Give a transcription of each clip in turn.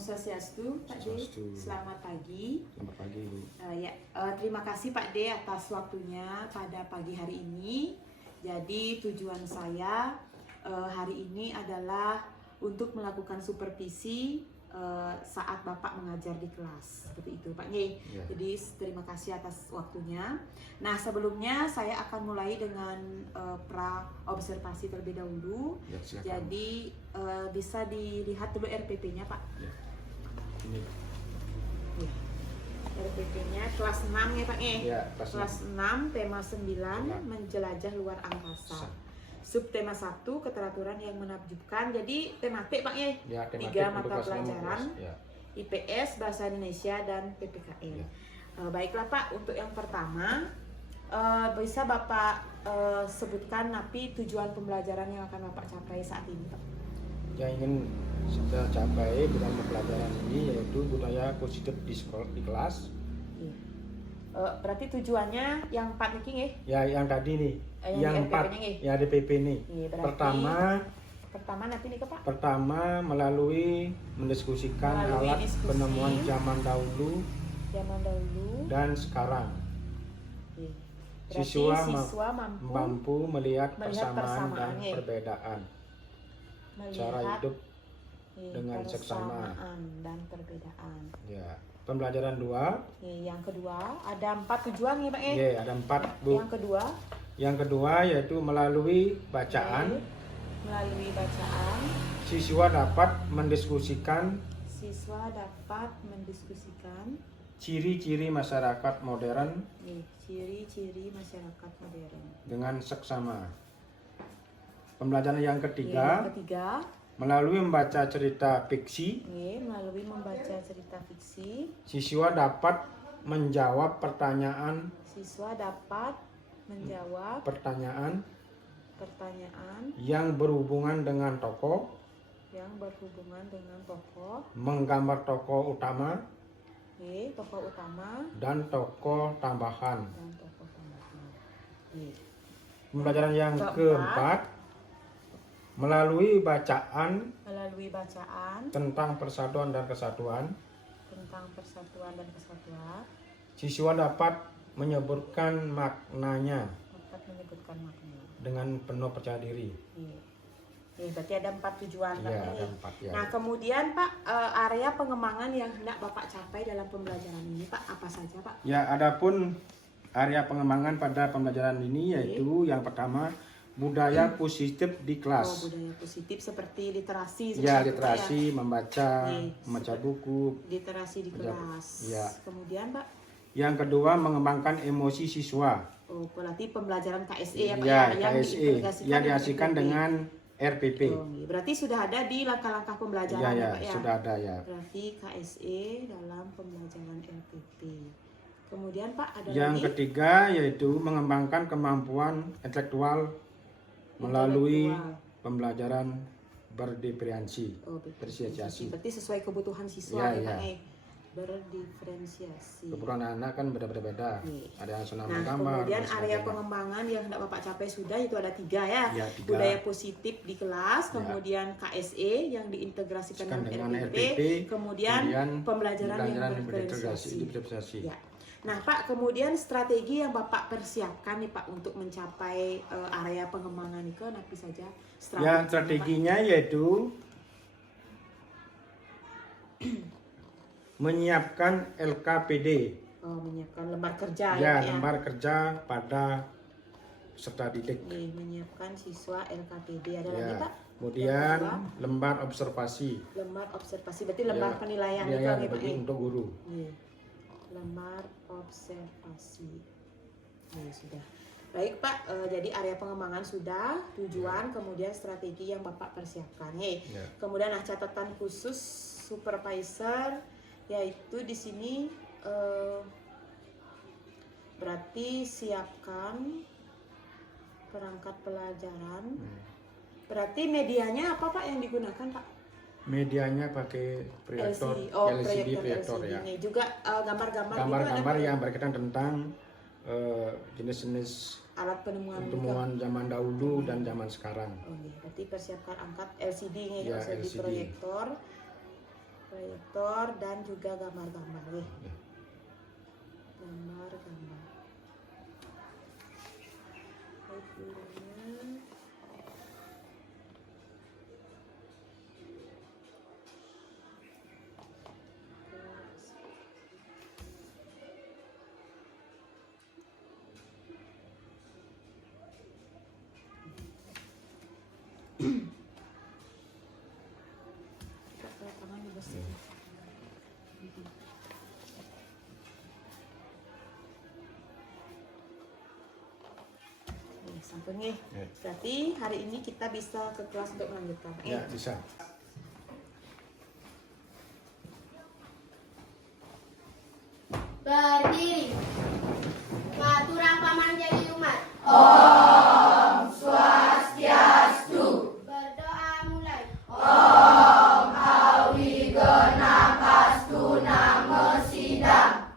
Swastiastu, Pak D. Selamat pagi. Selamat pagi, Bu. Terima kasih Pak D atas waktunya pada pagi hari ini. Jadi tujuan saya hari ini adalah untuk melakukan supervisi saat Bapak mengajar di kelas, seperti itu Pak D. Ya. Jadi terima kasih atas waktunya. Nah sebelumnya saya akan mulai dengan pra observasi terlebih dahulu. Ya, silakan. Jadi bisa dilihat dulu RPP-nya Pak. Ya. Ini. Ya. RPP-nya kelas 6 ya Pak Ya, kelas 6 tema 9 menjelajah luar angkasa. Subtema 1 keteraturan yang menakjubkan. Jadi tematik Pak ya, 3 mata pelajaran. Ya. IPS, Bahasa Indonesia dan PPKN. Ya. Baiklah Pak, untuk yang pertama bisa Bapak sebutkan napi tujuan pembelajaran yang akan Bapak capai saat ini Pak. Yang ingin kita capai dalam pembelajaran ini yaitu budaya positif di sekolah, di kelas. Iya. Berarti tujuannya yang 4 nih Ya, yang tadi nih, yang 4 ya DPP nih. Iya, pertama nanti nih Pak. Pertama melalui mendiskusikan alat penemuan zaman dahulu dan sekarang. Iya. Siswa mampu mampu melihat persamaan dan perbedaan. Cara hidup dengan seksama dan perbedaan. Ya. Pembelajaran 2. Yang kedua ada 4 tujuan ya Pak Ya, ada 4 Bu. Yang kedua yaitu melalui bacaan. Melalui bacaan Siswa dapat mendiskusikan ciri-ciri masyarakat modern dengan seksama. Pembelajaran yang ketiga melalui membaca cerita fiksi. Siswa dapat menjawab pertanyaan yang berhubungan dengan tokoh, menggambar tokoh utama, dan tokoh tambahan. Pembelajaran yang keempat melalui bacaan tentang persatuan dan kesatuan. Siswa dapat menyebutkan maknanya dengan penuh percaya diri. Berarti ada 4 tujuan Pak. Ya, ada 4, ya. Nah kemudian Pak, area pengembangan yang hendak Bapak capai dalam pembelajaran ini Pak, apa saja Pak? Ya, adapun area pengembangan pada pembelajaran ini yaitu yang pertama budaya positif di kelas. Budaya positif seperti literasi. Ya, literasi, membaca buku. Literasi di kelas. Ya. Kemudian Pak? Yang kedua mengembangkan emosi siswa. Berarti pembelajaran KSE ya Pak ya? KSE yang diasihkan dengan RPP. Berarti sudah ada di langkah-langkah pembelajaran ya, Pak ya? Sudah ada ya. Berarti KSE dalam pembelajaran RPP. Kemudian Pak ada yang lagi? Ketiga yaitu mengembangkan kemampuan intelektual melalui pembelajaran berdiferensiasi. Berarti sesuai kebutuhan siswa ya. Pak berdiferensiasi. Kebutuhan anak kan beda-beda. Ada yang senang menggambar. Kemudian area pengembangan yang hendak Bapak capai sudah itu ada 3 ya. 3. Budaya positif di kelas, kemudian KSE yang diintegrasikan dengan RPP, kemudian pembelajaran yang berdiferensiasi. Ya. Nah Pak, kemudian strategi yang Bapak persiapkan nih Pak untuk mencapai area pengembangan itu apa saja? Strateginya yaitu menyiapkan LKPD. Menyiapkan lembar kerja lembar kerja pada peserta didik. Menyiapkan siswa LKPD. Ada lagi Pak? Kemudian lembar observasi. Berarti lembar penilaian itu Pak untuk guru. Lembar observasi. Sudah. Baik Pak, jadi area pengembangan sudah, tujuan, kemudian strategi yang Bapak persiapkan. Kemudian catatan khusus supervisor, yaitu di sini berarti siapkan perangkat pelajaran. Berarti medianya apa Pak yang digunakan Pak? Medianya pakai proyektor, LCD proyektor ya. Ini juga gambar-gambar yang berkaitan tentang jenis-jenis alat penemuan zaman dahulu dan zaman sekarang. Berarti persiapkan angkat LCD nih, ya, LCD proyektor. proyektor dan juga gambar-gambar nih. Gambar-gambar. Baik, gurunya. Tangan dibersihin. Sampai nih. Berarti hari ini kita bisa ke kelas untuk melanjutkan. Ya, bisa. Berdiri. Maturang paman jadi umat. Om Swastiastu. Berdoa mulai. Om Awigenapastu Namo Sidam.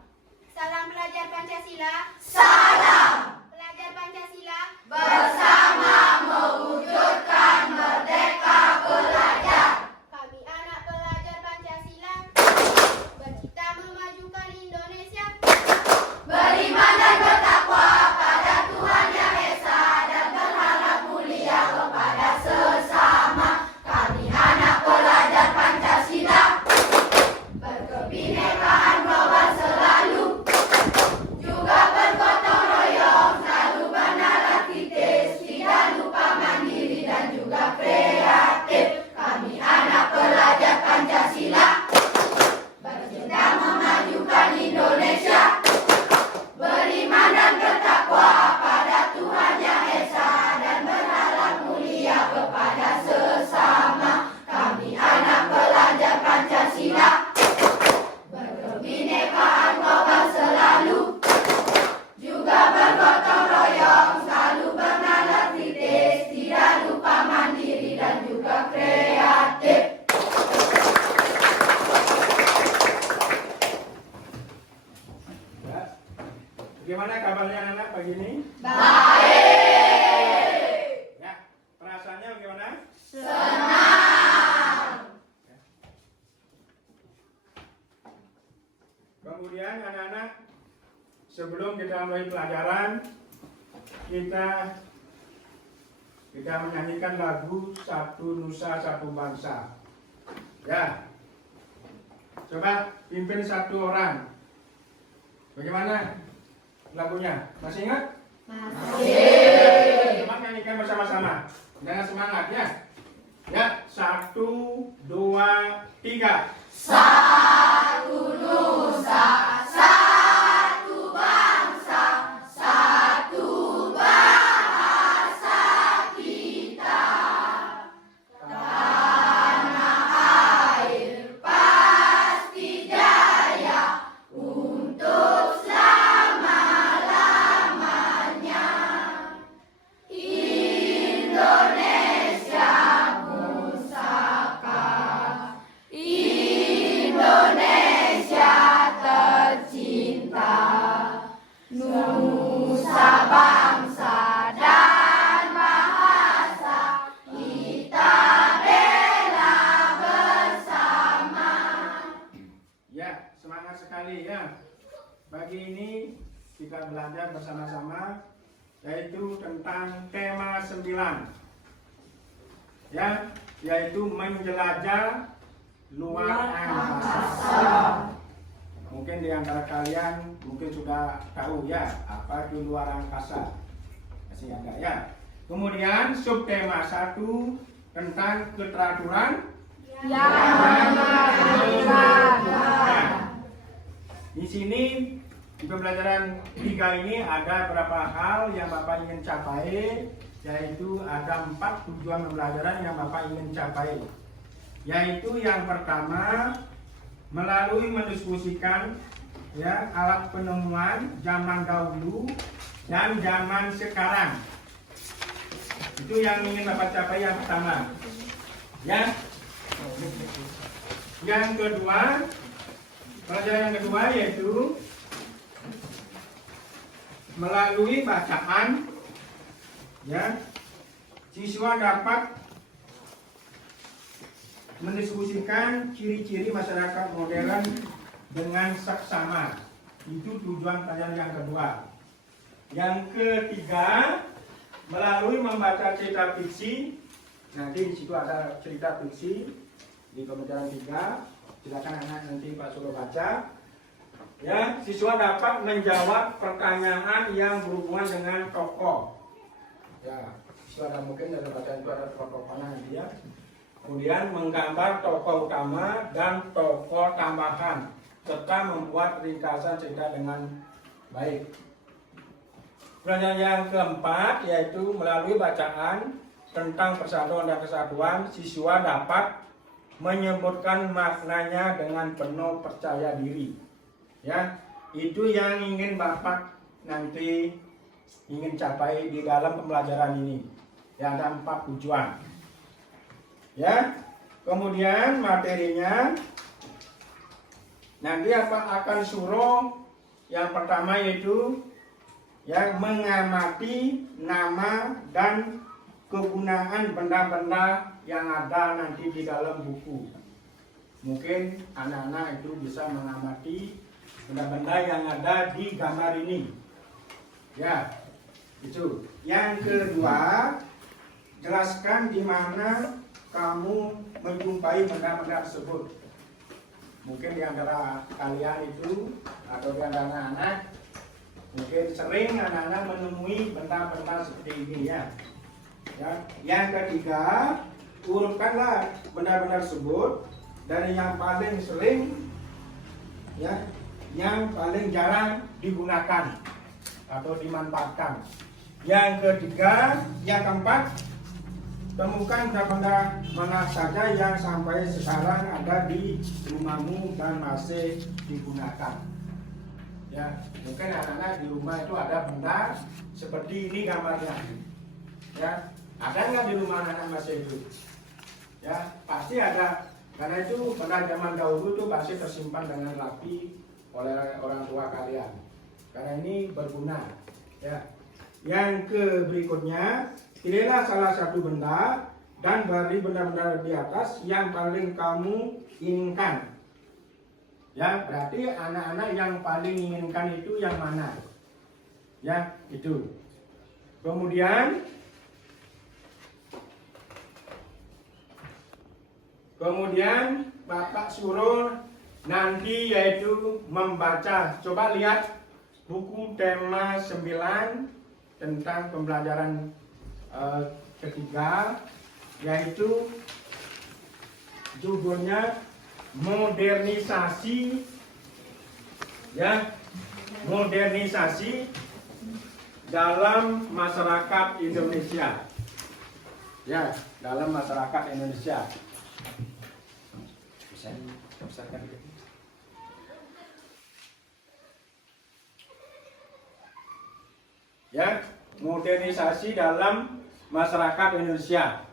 Salam pelajar Pancasila. Salam. Pelajar Pancasila. Bersama mewujudkan merdeka belajar. Kami anak pelajar Pancasila. Bercita memajukan Indonesia. Beriman dan bertakwa pada Tuhan Yang Esa dan berharap mulia kepada sesama. Kami anak pelajar Pancasila. Berkebinekaan bahwa selalu juga bergotong royong, selalu bernalar kritis, tidak lupa mandiri dan juga kreatif. Kami anak pelajar Pancasila. Bercinta memajukan Indonesia. Beriman dan bertakwa pada Tuhan Yang Esa dan berharap mulia kepada sesama. Kami anak pelajar Pancasila. Berkebinekaan global selalu, juga bergotong royong, selalu bernalar kritis, tidak lupa mandiri dan juga kreatif. Ya. Bagaimana kabarnya anak pagi ini? Baik. Ya. Perasaannya bagaimana? Senang. Kemudian anak-anak, sebelum kita mulai pelajaran, kita menyanyikan lagu Satu Nusa Satu Bangsa. Ya, coba pimpin satu orang. Bagaimana lagunya? Masih ingat? Masih. Coba nyanyikan bersama-sama. Dengan semangat ya. Ya, 1, 2, 3. Satu nusa, satu bangsa, satu bahasa kita. Tanah air pasti jaya untuk selama-lamanya. Indonesia pusaka, Indonesia tercinta, nusa bangsa dan bahasa kita bela bersama. Ya, semangat sekali ya. Pagi ini kita belajar bersama-sama yaitu tentang tema 9. Ya, yaitu menjelajah luar angkasa. Mungkin di antara kalian mungkin sudah tahu ya apa itu luar angkasa. Masih ada ya. Kemudian subtema 1 tentang keteraturan yang berkelanjutan. Di sini di pembelajaran 3 ini ada beberapa hal yang Bapak ingin capai, yaitu ada 4 tujuan pembelajaran yang Bapak ingin capai. Yaitu yang pertama, melalui mendiskusikan ya alat penemuan zaman dahulu dan zaman sekarang. Itu yang ingin Bapak capai yang pertama. Ya. Yang kedua, pelajaran yang kedua yaitu melalui bacaan ya siswa dapat mendiskusikan ciri-ciri masyarakat modern dengan seksama. Itu tujuan pelajaran yang kedua. Yang ketiga, melalui membaca cerita fiksi. Nanti di situ ada cerita fiksi di pembelajaran 3. Silakan anak nanti Pak Suruh baca. Ya, siswa dapat menjawab pertanyaan yang berhubungan dengan tokoh. Ya, siswa ada mungkin dalam bacaan itu ada tokoh-tokohnya nanti ya. Kemudian menggambar tokoh utama dan tokoh tambahan, serta membuat ringkasan cerita dengan baik. Pelajaran yang keempat yaitu melalui bacaan tentang persatuan dan kesatuan, siswa dapat menyebutkan maknanya dengan penuh percaya diri. Ya, itu yang ingin Bapak nanti ingin capai di dalam pembelajaran ini. Ya, ada 4 tujuan. Ya, kemudian materinya nanti akan suruh yang pertama yaitu ya mengamati nama dan kegunaan benda-benda yang ada nanti di dalam buku. Mungkin anak-anak itu bisa mengamati benda-benda yang ada di gambar ini. Ya, itu. Yang kedua, jelaskan di mana kamu menjumpai benda-benda tersebut. Mungkin di antara kalian itu atau di antara anak-anak mungkin sering anak-anak menemui benda-benda seperti ini ya. Ya. Yang ketiga, urutkanlah benda-benda tersebut dari yang paling sering ya, yang paling jarang digunakan atau dimanfaatkan. Yang ketiga, yang keempat, temukan benda-benda mana saja yang sampai sekarang ada di rumahmu dan masih digunakan. Ya, mungkin anak-anak di rumah itu ada benda seperti ini gambarnya. Ya, ada nggak di rumah anak-anak masih itu? Ya, pasti ada. Karena itu benda zaman dahulu itu pasti tersimpan dengan rapi oleh orang tua kalian. Karena ini berguna. Ya. Yang berikutnya, pilihlah salah satu benda dan dari benda-benda di atas yang paling kamu inginkan. Ya, berarti anak-anak yang paling inginkan itu yang mana? Ya, itu. Kemudian Bapak suruh nanti yaitu membaca. Coba lihat buku tema 9 tentang pembelajaran ketiga, yaitu judulnya modernisasi. Ya, modernisasi dalam masyarakat Indonesia. Ya, dalam masyarakat Indonesia. Bisa kan? Ya, modernisasi dalam masyarakat Indonesia.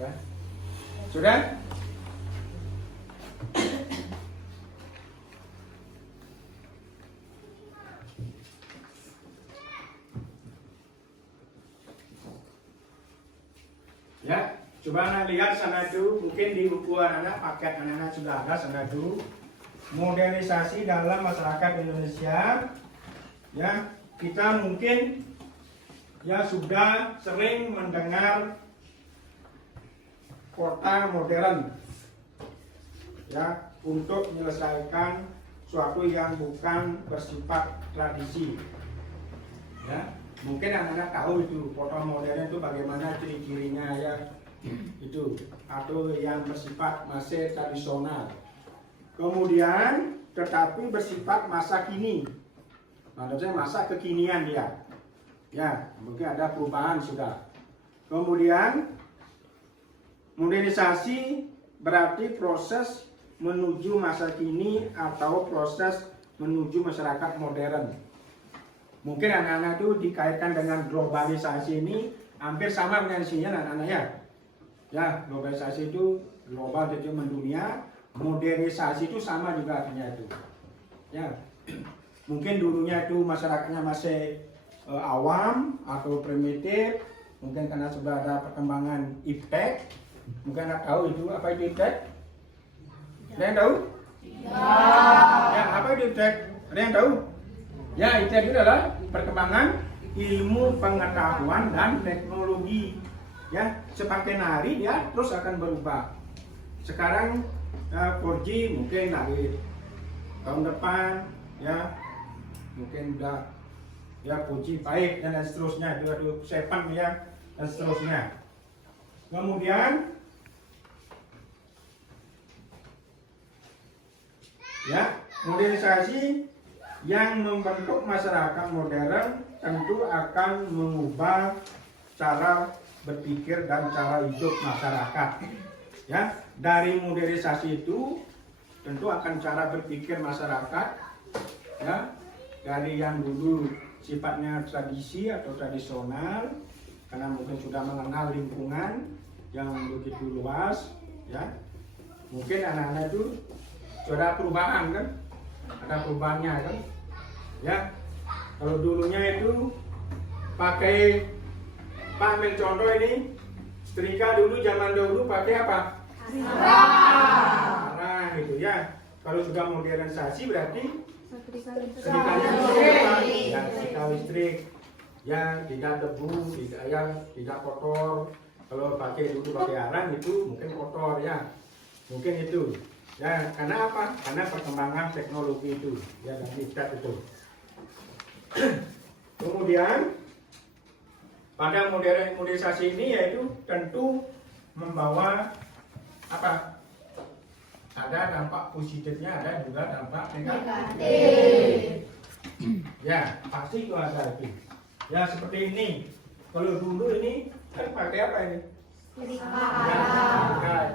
Ya, sudah? Ya, coba anak lihat sana dulu, mungkin di buku anak-anak, paket anak-anak sudah ada sana dulu. Modernisasi dalam masyarakat Indonesia. Ya, kita mungkin ya sudah sering mendengar kota modern. Ya, untuk menyelesaikan suatu yang bukan bersifat tradisi. Ya, mungkin anak-anak tahu itu kota modern itu bagaimana ciri-cirinya ya, itu atau yang bersifat masih tradisional. Kemudian tetapi bersifat masa kini. Maksudnya masa kekinian dia. Ya, mungkin ada perubahan sudah. Kemudian modernisasi berarti proses menuju masa kini atau proses menuju masyarakat modern. Mungkin anak-anak itu dikaitkan dengan globalisasi ini hampir sama dengan isinya anak-anak ya. Ya, globalisasi itu global jadi mendunia, modernisasi itu sama juga artinya itu. Ya. Mungkin dulunya itu masyarakatnya masih awam atau primitif, mungkin karena sudah ada perkembangan iptek. Mungkin Anda tahu itu apa itu iptek? Ada yang tahu? Ya, apa itu iptek? Ada yang tahu? Ya, iptek itu adalah perkembangan ilmu pengetahuan dan teknologi. Ya, semakin hari ya terus akan berubah. Sekarang 4G mungkin dari tahun depan ya mungkin udah ya 4G baik dan seterusnya, itu 7 ya dan seterusnya. Kemudian ya modernisasi yang membentuk masyarakat modern tentu akan mengubah cara berpikir dan cara hidup masyarakat. Ya, dari modernisasi itu tentu akan cara berpikir masyarakat ya, dari yang dulu sifatnya tradisi atau tradisional karena mungkin sudah mengenal lingkungan yang begitu luas ya. Mungkin anak-anak itu sudah perubahan kan? Ada perubahannya kan? Ya. Kalau dulunya itu pakai, Pak ambil contoh ini, setrika dulu zaman dulu pakai apa? Arang gitu ya. Kalau sudah modernisasi berarti setrikanya ya, setrika listrik ya, tidak debu, tidak kotor. Kalau pakai dulu pakai arang itu mungkin kotor ya, mungkin itu ya. Karena apa? Karena perkembangan teknologi itu ya, dan iptek itu. Kemudian pada modernisasi ini yaitu tentu membawa apa? Ada dampak positifnya, ada juga dampak negatif. Ya, pasti itu ada itu. Ya seperti ini. Kalau dulu ini kan pakai apa ini?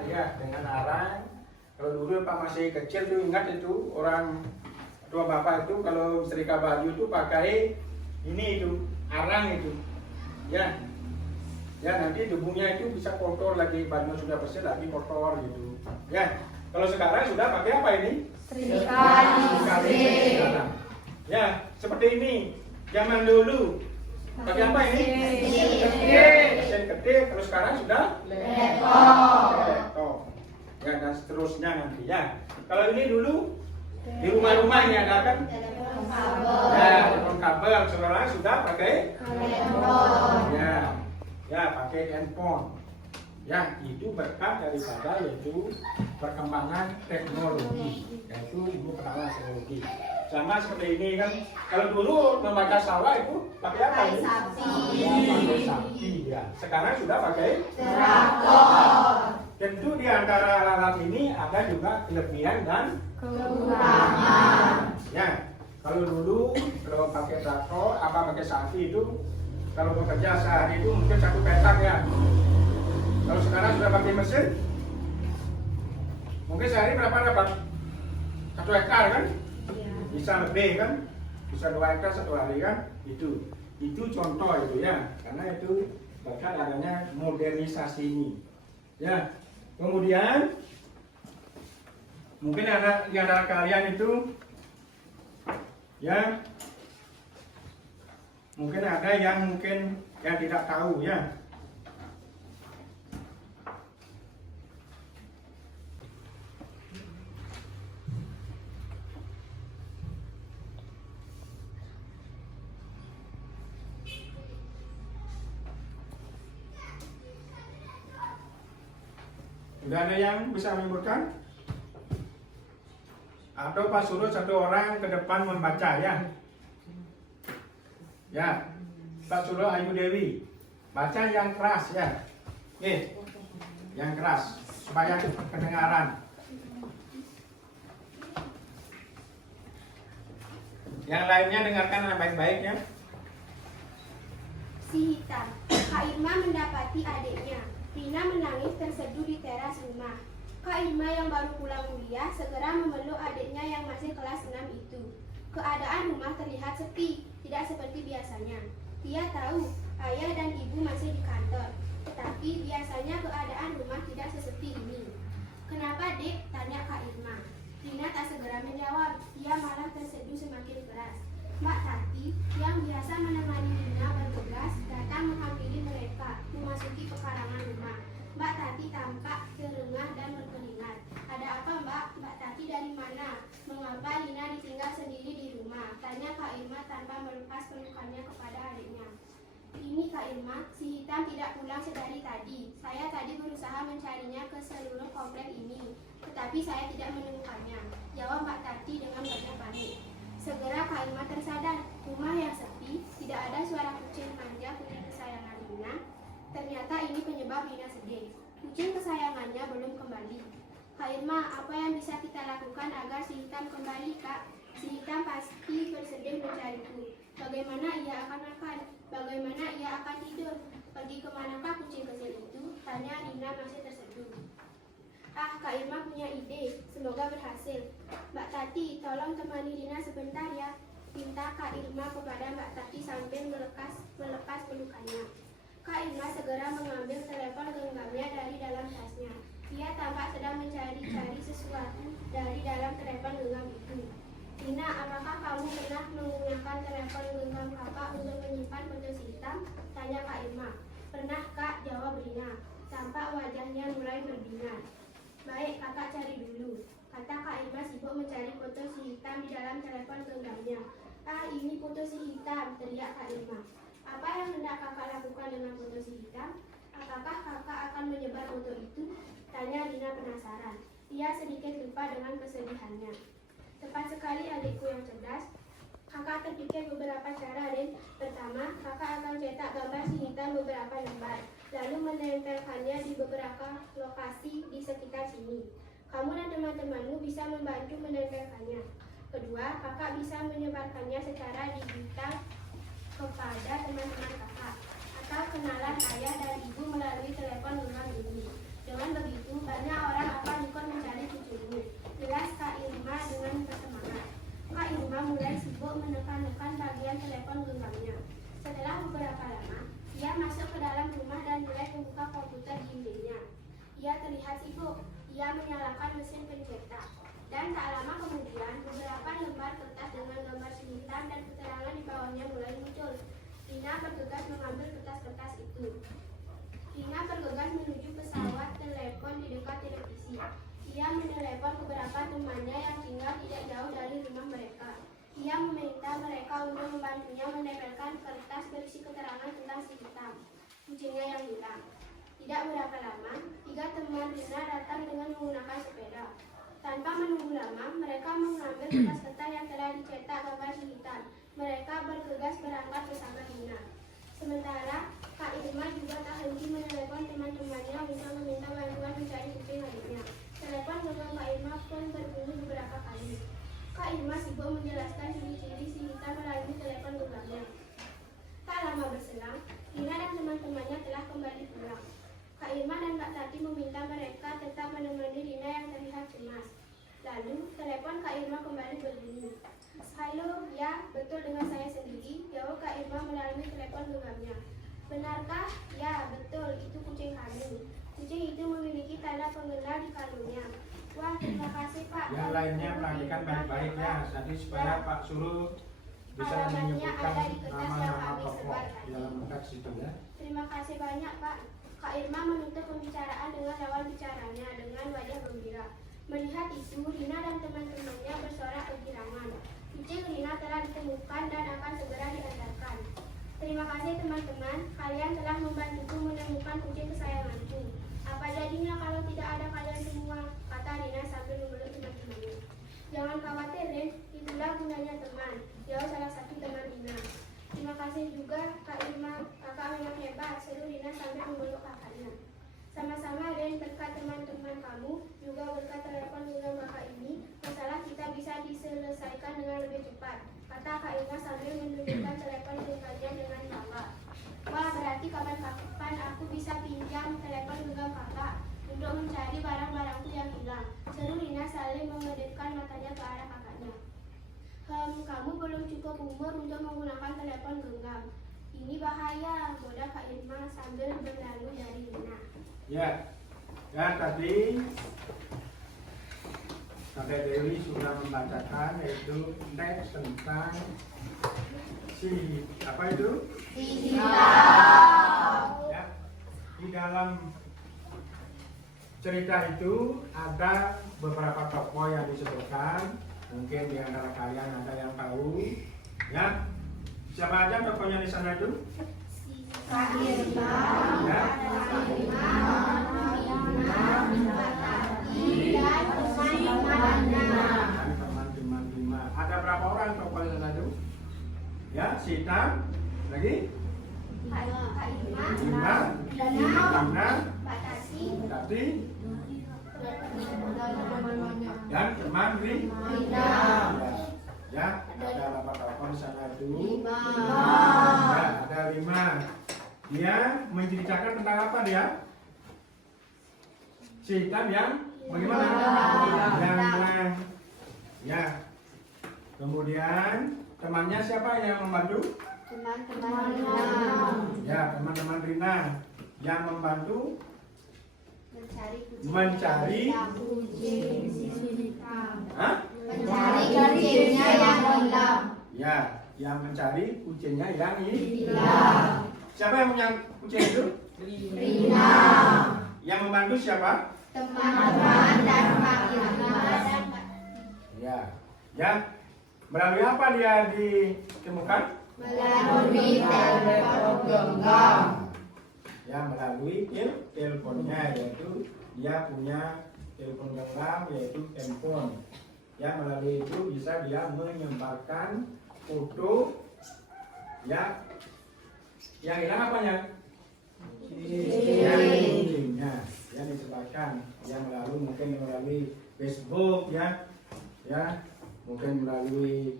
Ya, dengan arang. Kalau dulu Pak masih kecil tuh ingat itu orang tua Bapak itu kalau setrika baju itu pakai ini itu arang itu. Ya. Ya nanti debunya itu bisa kotor lagi, baju sudah bersih lagi kotor gitu. Ya. Kalau sekarang sudah pakai apa ini? Setrika listrik. Ya, seperti ini. Zaman dulu pakai apa ini? Mesin ketik. Kalau sekarang sudah laptop. Ya, dan seterusnya nanti ya. Kalau ini dulu di rumah-rumah ini ada kan? Ya, telepon kabel. Sekarang sudah pakai handphone. Ya, pakai handphone. Ya, itu berkat daripada yaitu perkembangan teknologi, yaitu ilmu pengetahuan teknologi. Sama seperti ini kan, kalau dulu membaca sawah itu pakai apa ini? Pakai sapi ya. Sekarang sudah pakai traktor. Tentu di antara alat ini ada juga kelebihan dan kekurangan. Ya, kalau dulu kalau pakai traktor, apa pakai sapi itu, kalau bekerja sehari itu mungkin 1 petak ya. Kalau sekarang sudah pakai mesin, mungkin sehari berapa dapat? 1 hektar kan? Bisa lebih kan? Bisa 2 hektar 1 hari kan? Itu contoh itu ya, karena itu berkat adanya modernisasi ini. Ya, kemudian mungkin ada di antara kalian itu, ya, mungkin ada yang tidak tahu ya. Sudah ada yang bisa menyebutkan? Atau Pak suruh 1 orang ke depan membaca ya. Ya, Pak suruh Ayu Dewi baca yang keras ya. Nih, yang keras supaya kedengaran. Yang lainnya dengarkan baik-baik ya. Si hitam, Kak Irma mendapati adiknya. Rina menangis terseduh di teras rumah. Kak Irma yang baru pulang kuliah segera memeluk adiknya yang masih kelas 6 itu. Keadaan rumah terlihat sepi, tidak seperti biasanya. Dia tahu ayah dan ibu masih di kantor, tetapi biasanya keadaan rumah tidak sesepi ini. Kenapa, Dek? Tanya Kak Irma. Rina tak segera menjawab, ia malah terseduh semakin keras. Mbak Tati yang biasa menemani Rina bergegas datang menghampiri mereka, memasuki pekarangan rumah. Mbak Tati tampak terengah dan berkeringat. Ada apa Mbak? Mbak Tati dari mana? Mengapa Rina ditinggal sendiri di rumah? Tanya Kak Irma tanpa melepas pelukannya kepada adiknya. Ini Kak Irma, si hitam tidak pulang sedari tadi. Saya tadi berusaha mencarinya ke seluruh komplek ini, tetapi saya tidak menemukannya, jawab Mbak Tati dengan wajah panik. Segera Kak Irma tersadar, rumah yang sepi, tidak ada suara kucing manja kucing kesayangan Rina. Ternyata ini penyebab Rina sedih. Kucing kesayangannya belum kembali. Kak Irma, apa yang bisa kita lakukan agar si hitam kembali, Kak? Si hitam pasti bersedih mencariku. Bagaimana ia akan makan? Bagaimana ia akan tidur? Pergi kemanakah kucing kecil itu? Tanya Rina masih terseduh. Ah, Kak Irma punya ide. Semoga berhasil. Mbak Tati, tolong temani Rina sebentar ya. Pinta Kak Irma kepada Mbak Tati sambil melepas pelukannya. Kak Irma segera mengambil telepon genggamnya dari dalam tasnya. Ia tampak sedang mencari-cari sesuatu dari dalam telepon genggam itu. Rina, apakah kamu pernah menggunakan telepon genggam kakak untuk menyimpan foto si hitam? Tanya Kak Irma. Pernah Kak, jawab Rina. Tampak wajahnya mulai berbinar. Baik, kakak cari dulu, kata Kak Irma sibuk mencari foto si hitam di dalam telepon genggamnya. Ah, ini foto si hitam, teriak Kak Irma. Apa yang hendak kakak lakukan dengan foto si hitam? Apakah kakak akan menyebar foto itu? Tanya Rina penasaran. Ia sedikit lupa dengan kesedihannya. Tepat sekali adikku yang cerdas. Kakak terpikir beberapa cara, Rin. Pertama, kakak akan cetak gambar si hitam beberapa lembar, lalu menempelkannya di beberapa lokasi di sekitar sini. Kamu dan teman-temanmu bisa membantu menempelkannya. Kedua, kakak bisa menyebarkannya secara digital kepada teman-teman kakak atau kenalan ayah dan ibu melalui telepon genggam ini. Dengan begitu, banyak orang akan ikut mencari cucumu. Jelas Kak Irma dengan bersemangat. Kak Irma mulai sibuk menekan-nekan bagian telepon genggamnya. Setelah beberapa lama, ia masuk ke dalam rumah dan mulai membuka komputer di mejanya. Ia terlihat sibuk. Ia menyalakan mesin pencetak. Dan tak lama kemudian, beberapa lembar kertas dengan gambar si hitam dan keterangan di bawahnya mulai muncul. Rina bergegas mengambil kertas-kertas itu. Rina bergegas menuju pesawat telepon di dekat televisi. Ia menelepon beberapa temannya yang tinggal tidak jauh dari rumah mereka. Ia meminta mereka untuk membantunya menempelkan kertas berisi keterangan tentang si hitam, kucingnya yang hilang. Tidak berapa lama, 3 teman Rina datang dengan menggunakan sepeda. Tanpa menunggu lama, mereka mengambil kertas-kertas yang telah dicetak gambar si hitam. Mereka bergegas berangkat bersama Rina. Sementara, Kak Irma juga tak henti menelepon teman-temannya untuk meminta bantuan mencari kucing adiknya. Telepon genggam Kak Irma pun berbunyi beberapa kali. Kak Irma sibuk menjelaskan ciri-ciri si hitam melalui telepon genggamnya. Tak lama berselang, Rina dan teman-temannya telah kembali pulang. Kak Irma dan Mbak Tati meminta mereka tetap menemani Rina yang terlihat cemas. Lalu, telepon Kak Irma kembali berbunyi. Halo, ya, betul dengan saya sendiri, jawab Kak Irma melalui telepon genggamnya. Benarkah? Ya, betul, itu kucing kami. Kucing itu memiliki tanda pengenal di kalungnya. Wah, terima kasih Pak. Yang lainnya perhatikan baik-baik ya, tadi supaya Ya. Pak Suruh bisa Alamatnya menyebutkan ada di kertas yang nama-nama kami tokoh sebar di tadi. dalam teks itu ya. Terima kasih banyak Pak. Kak Irma menutup pembicaraan dengan lawan bicaranya dengan wajah gembira. Melihat itu, Rina dan teman-temannya bersorak kegirangan. Kucing Rina telah ditemukan dan akan segera diantarkan. Terima kasih teman-teman, kalian telah membantuku menemukan kucing kesayanganku. Apa jadinya kalau tidak ada kalian semua? Kata Rina sambil memeluk teman-temannya. Jangan khawatir, Rin, itulah gunanya teman, jawab salah satu teman Rina. Terima kasih juga Kak Irma, kakak memang hebat, seru Rina sambil memeluk kakaknya. Sama-sama Rin, berkat teman-teman kamu, juga berkat telepon genggam kakak ini, masalah kita bisa diselesaikan dengan lebih cepat, kata Kak Irma sambil menunjukkan telepon genggamnya dengan bangga. Wah, berarti kapan-kapan aku bisa pinjam telepon genggam kakak untuk mencari barang-barangku yang hilang. Seru Rina saling mengedipkan matanya ke arah kakaknya. Kamu belum cukup umur untuk menggunakan telepon genggam. Ini bahaya, goda Kak Irma sambil berlalu dari Rina. Ya, dan tadi Tante Dewi sudah membacakan yaitu teks tentang apa itu? Ya, di dalam cerita itu ada beberapa tokoh yang disebutkan. Mungkin di antara kalian ada yang tahu, ya. Siapa aja tokohnya di sana itu? Ya. Ada berapa orang tokoh di sana itu? Ya, Sita, lagi? Lima, Tati, dan teman Rina. Ya, ada berapa tokoh di sana itu? Ya, ada 5. Dia menceritakan tentang apa dia? Setan yang bagaimana? Yang menang. Ya. Kemudian temannya siapa yang membantu? Teman-temannya. Ya, teman-teman Rina yang membantu mencari Hah? Mencari kucingnya yang hilang. Ya, yang mencari kucingnya yang hilang. Siapa yang punya kucing itu? Rina. Yang membantu siapa? Teman-teman dan Kak Irma. Ya. Ya. Melalui apa dia ditemukan? Melalui telepon genggam. Ya, melalui teleponnya, yaitu dia punya telepon genggam yaitu handphone. Ya, melalui itu bisa dia menyebarkan foto. Ya. Yang hilang apanya? Kucingnya. Yang disebarkan. Yang melalui mungkin melalui Facebook ya. Ya, mungkin melalui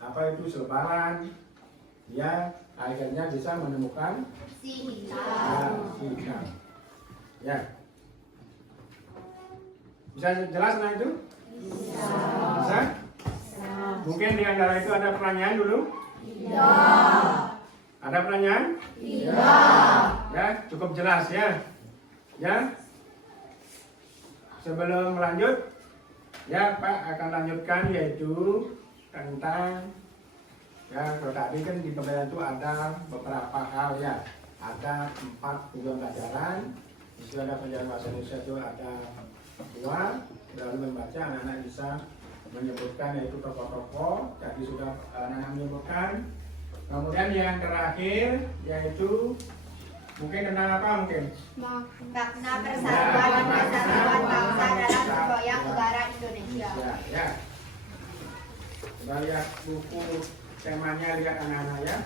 apa itu selebaran. Ya, akhirnya bisa menemukan Si hilang. Ya. Bisa jelas nah itu? Bisa. Mungkin di antara itu ada pertanyaan dulu? Iya. Ada pertanyaan? Iya. Ya, cukup jelas ya. Ya. Sebelum lanjut, ya Pak akan lanjutkan yaitu tentang ya kalau tadi kan di pembelajaran itu ada beberapa hal ya. Ada 4 tujuan pelajaran. Di situ ada pelajaran bahasa Indonesia itu ada 2. Lalu membaca anak-anak bisa menyebutkan yaitu tokoh-tokoh. Tadi sudah anak-anak menyebutkan. Kemudian yang terakhir yaitu mungkin tentang apa mungkin? Makna persatuan dan kesatuan bangsa dalam semboyan negara Indonesia. Ya. Coba lihat buku temanya, lihat anak-anak ya.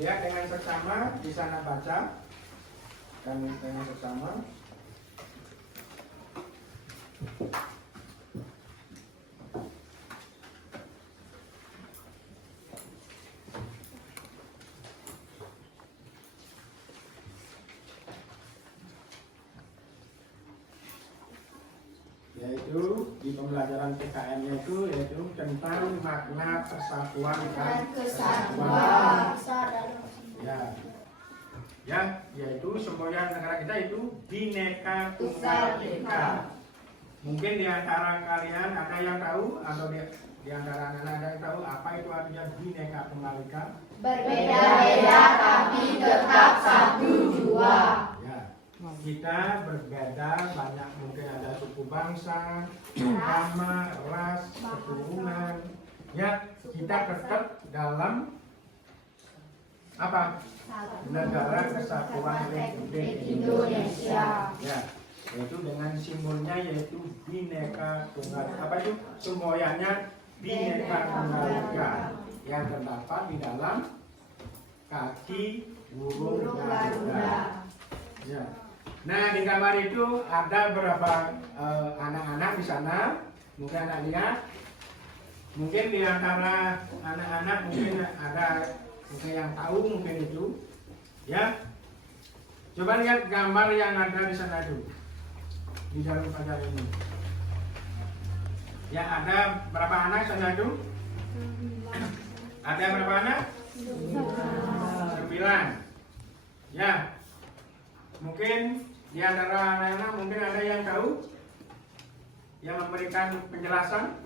Lihat dengan seksama di sana baca dan dengan seksama. Yaitu di pembelajaran PKN itu yaitu tentang makna persatuan dan kesatuan. Ya, ya, yaitu semboyan negara kita itu Bhinneka Tunggal Ika. Mungkin di antara kalian ada yang tahu atau di antara anak-anak ada yang tahu apa itu artinya Bhinneka Tunggal Ika? Berbeda-beda tapi tetap satu jua. Kita berbeda banyak, mungkin ada suku bangsa, agama, ras, keturunan. Ya, kita tetap dalam apa? Negara Kesatuan Republik Indonesia. Ya, yaitu dengan simbolnya yaitu Bhinneka Tunggal. Apa itu? Semboyannya Bhinneka Tunggal Ika yang terdapat di dalam kaki burung Garuda. Ya. Nah, di kamar itu ada berapa anak-anak di sana? Mungkin anak lihat. Mungkin di antara anak-anak mungkin ada mungkin yang tahu mungkin itu. Ya. Coba lihat gambar yang ada di sana itu. Di dalam pelajaran ini. Ya, ada berapa anak sana itu? Ada berapa anak? 9. Ya. Mungkin di antara anak-anak mungkin ada yang tahu yang memberikan penjelasan?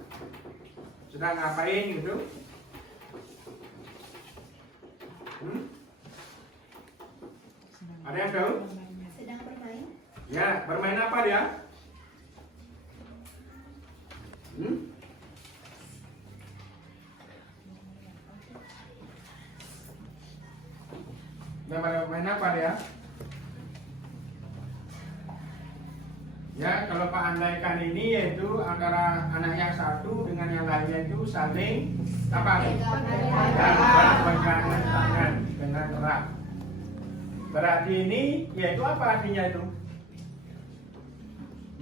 Sedang ngapain gitu? Ada yang tahu? Sedang bermain. Ya, bermain apa dia? Bermain apa dia? Ya, kalau Pak andaikan ini yaitu antara anak yang satu dengan yang lainnya itu saling apa? Berpegangan tangan dengan erat. Berarti ini yaitu apa artinya itu?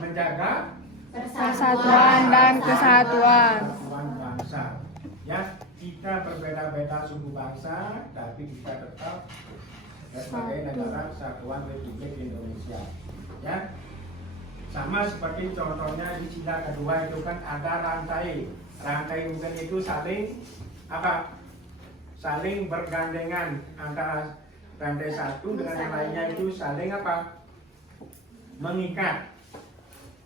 Menjaga Persatuan dan kesatuan. persatuan bangsa. Ya, kita berbeda-beda suku bangsa, tapi kita tetap sebagai negara kesatuan Republik Indonesia. Ya, sama seperti contohnya di sila kedua itu kan ada rantai mungkin itu saling apa? Saling bergandengan antara rantai satu dengan yang lainnya itu saling apa? Mengikat.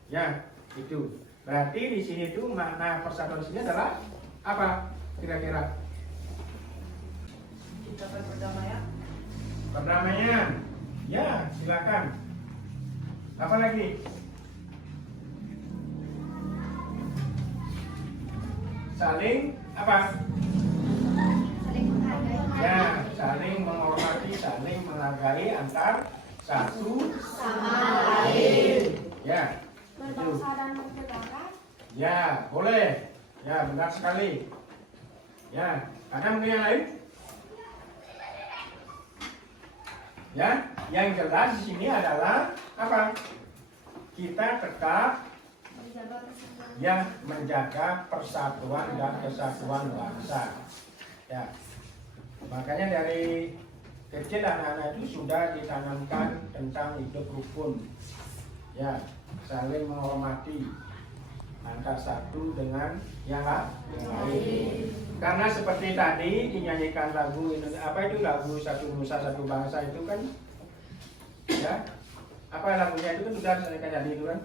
Ya, itu. Berarti di sini tuh makna persatuan di sini adalah apa? Kira-kira? Perdamaian. Ya, silakan. Apa lagi? Saling apa? Saling menghargai. Ya, saling menghormati, saling menghargai antar satu Sama lain. ya. Berbangsa dan bernegara. Ya, boleh. Ya, benar sekali. Ya, ada mungkin yang lain? Ya, yang jelas di sini adalah apa? Kita tetap Menjaga persatuan. ya menjaga persatuan dan kesatuan bangsa. Ya, makanya dari kecil anak-anak itu sudah ditanamkan tentang hidup rukun. Ya, saling menghormati antara satu dengan yang lain. Karena seperti tadi dinyanyikan lagu apa itu lagu Satu Nusa Satu Bangsa itu kan, ya apa lagunya itu kan sudah dinyanyikan tadi itu kan,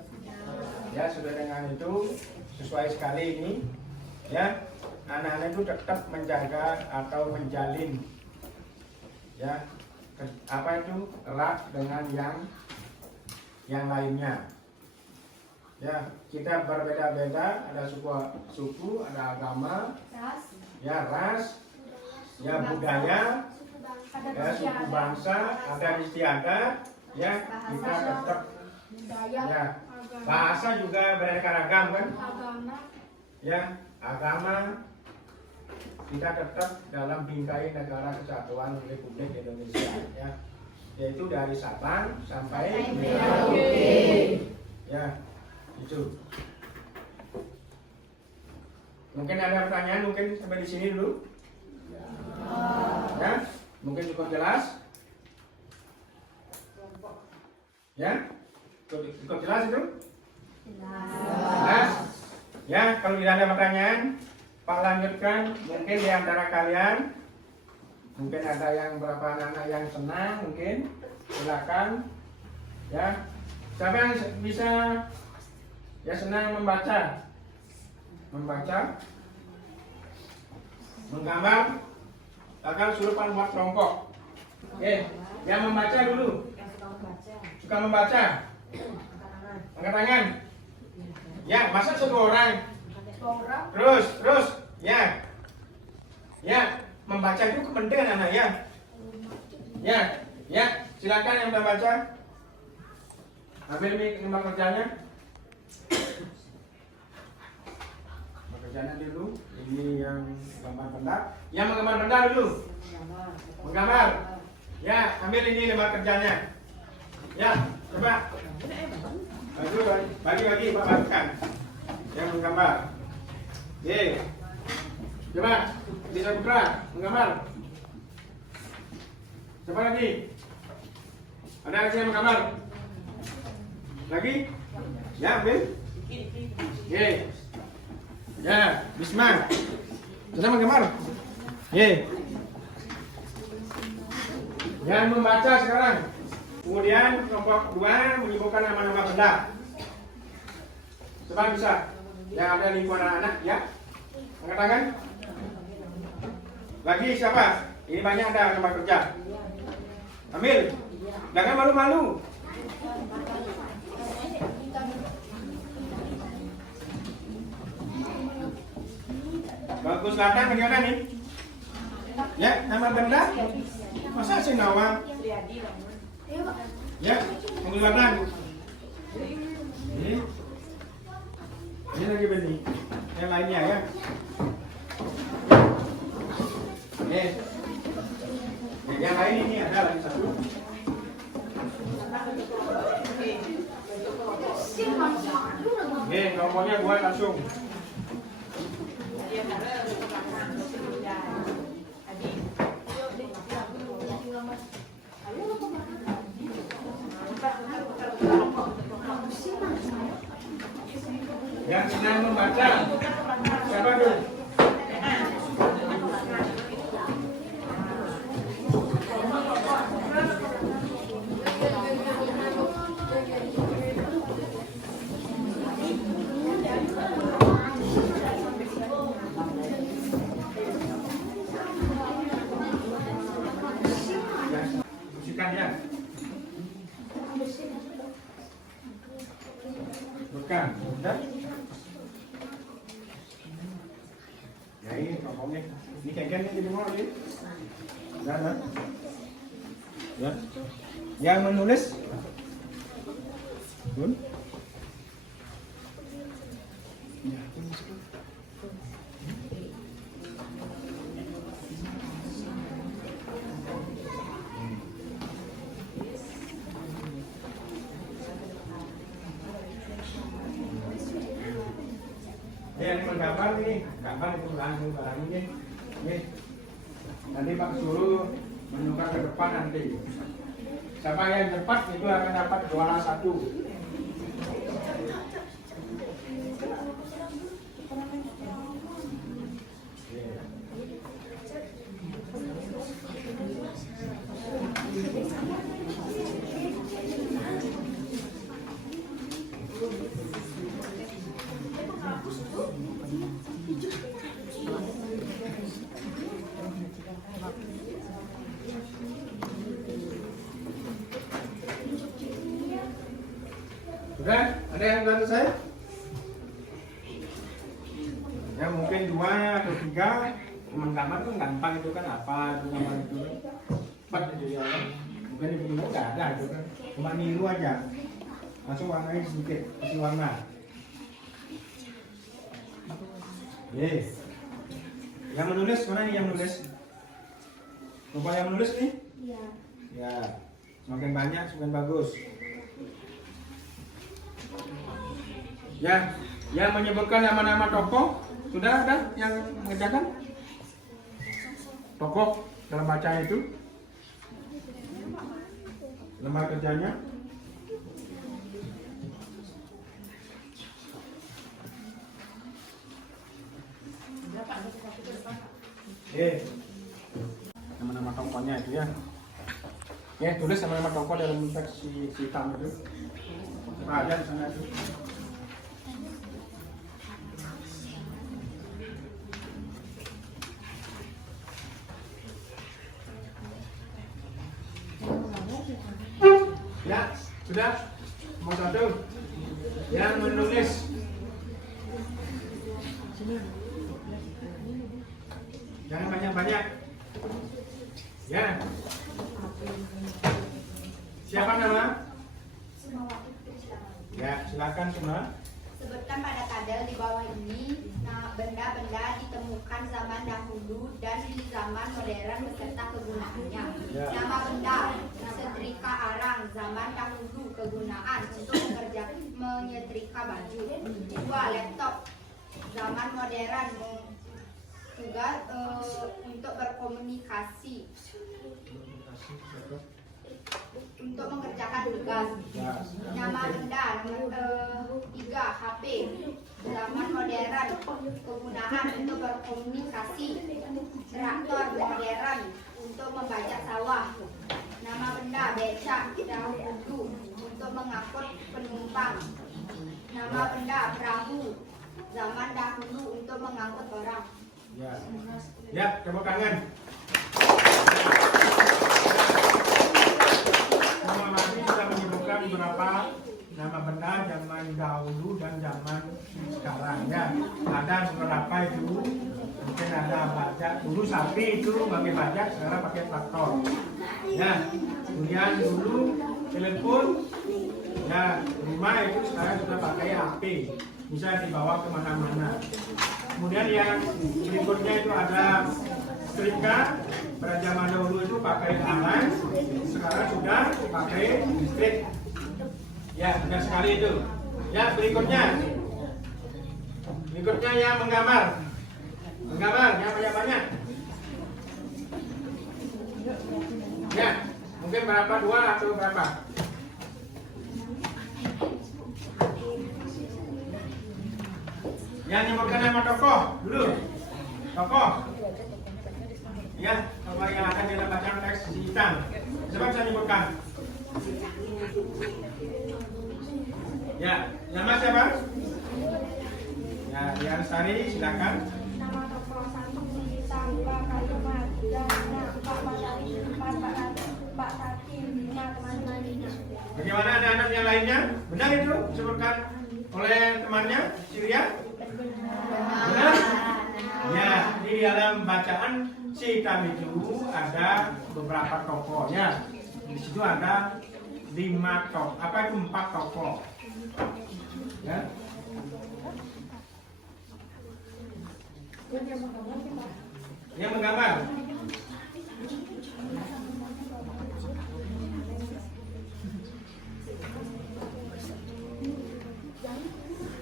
ya sudah dengan itu sesuai sekali ini, ya anak-anak itu tetap menjaga atau menjalin, ya apa itu erat dengan yang lainnya. Ya, kita berbeda-beda, ada suku, ada agama, Ras. ya ras, ya budaya, ya suku bangsa, ada istiadat, ya kita tetap, ya bahasa juga beraneka ragam kan, ya agama kita tetap dalam bingkai negara kesatuan Republik Indonesia, ya yaitu dari Sabang sampai Merauke, ya. Itu. Mungkin ada pertanyaan, mungkin sampai di sini dulu. Ya, mungkin cukup jelas. Ya, cukup jelas itu. Jelas. Ya, kalau tidak ada pertanyaan, Pak lanjutkan. Mungkin di antara kalian, mungkin ada yang berapa anak yang senang, mungkin silakan. Ya, siapa yang bisa? Ya senang membaca, menggambar, akan suruh buat kelompok. Oke, yang membaca dulu. Suka membaca? Angkat tangan. Ya, masa satu orang? Terus, ya, membaca itu kepentingan anak ya. Ya, silakan yang sudah baca. Ambil nomor kerjanya. Kerjanya dulu, ini yang gambar benda. Yang menggambar benda dulu. Menggambar. Ya, ambil ini lembar kerjanya. Ya, coba. Bagi Pak Barukan. Yang menggambar. Ye. Coba, Bisa Putra, menggambar. Coba lagi. Ada lagi yang menggambar? Lagi? Ya, ambil. Ye. Ya, Bisma. Sudah menggambar? Ye. Yang membaca sekarang. Kemudian kelompok 2 menyebutkan nama-nama benda. Coba bisa. Yang ada lingkungan anak-anak, ya. Angkat tangan. Lagi siapa? Ini banyak ada tempat kerja. Ambil. Jangan malu-malu. Bagus ladang bagaimana nih? Ya, nama benda? Masa sih nawang? Ya, bagus ladang. Ini lagi benih. Yang lainnya ya. Yang lain ini ada lagi satu. Nomornya buat langsung. Yang sedang membaca siapa dulu? Bersihkan ya. Bukan, udah. Ya ini pokoknya. Ini keken di bawah ini. Udah. Ya. Yang menulis Bun. Ini menggambar nih, gambar itu langsung barang ini. Nanti Pak suruh menukar ke depan nanti. Siapa yang cepat itu akan dapat juara 1. Sudah? Ada yang bantu saya? Ya mungkin 2 atau 3. Gambar tuh gampang itu kan apa itu gambar itu. Cepat itu ya. Mungkin di buku nggak ada itu kan. Cuma niru aja. Langsung warnanya sedikit, kasih warna. Yes. Yang menulis mana nih yang menulis? Coba yang menulis nih? Iya. Ya. Semakin banyak semakin bagus. Ya, yang menyebutkan nama-nama tokoh sudah ada yang mengerjakan? Tokoh dalam bacaan itu? Lembar kerjanya? Nama-nama tokohnya itu ya. Ya, tulis nama-nama tokoh dalam teks si hitam itu. Ada di sana itu. Ya, sudah. Mau satu. Yang menulis. Jangan banyak-banyak. Ya. Siapa nama? Ya, silakan semua. Sebutkan pada tabel di bawah ini benda-benda ditemukan zaman dahulu dan di zaman modern beserta kegunaannya. Ya. Nama benda: setrika arang, zaman dahulu, kegunaan untuk menyetrika baju. 2. Laptop, zaman modern, tugas untuk berkomunikasi, untuk mengerjakan tugas. Nama benda: 3. HP, zaman modern, kegunaan untuk berkomunikasi. Traktor modern, untuk membajak sawah. Nama benda: becak, dahulu untuk mengangkut penumpang. Nama benda perahu. Zaman dahulu untuk mengangkut orang. Ya. Ya, tepuk tangan. Nama Mami sudah menyebutkan beberapa nama benda zaman dahulu dan zaman sekarang ya. Ada beberapa itu mungkin ada bajak, dulu sapi itu pakai bajak, sekarang pakai traktor. Ya, kemudian dulu telepon, ya rumah itu sekarang sudah pakai HP, bisa dibawa kemana-mana. Kemudian yang berikutnya itu ada setrika. Pada zaman dahulu itu pakai arang, sekarang sudah pakai listrik. Ya, benar sekali itu. Ya, berikutnya yang menggambar, yang banyak-banyak. Ya, mungkin berapa, 2 atau berapa? Yang nyebutkan nama tokoh dulu. Tokoh. Ya, tokoh yang akan kita baca teks di hitam. Siapa bisa nyebutkan? Ya, nama siapa? Ya, Dian Sari, silakan. Nama tokoh 1 Hitam, 2 Kalimat, 3 Nina, 4 Matahari, 4 Pak Ratu, 4 Hakim, 5 teman-temannya. Bagaimana anak-anak yang lainnya? Benar itu disebutkan oleh temannya, Syria? Benar? Ya, di dalam bacaan si hitam itu ada beberapa tokohnya. Di situ ada 5 tokoh. Apa itu 4 tokoh? Ya. Yang menggambar.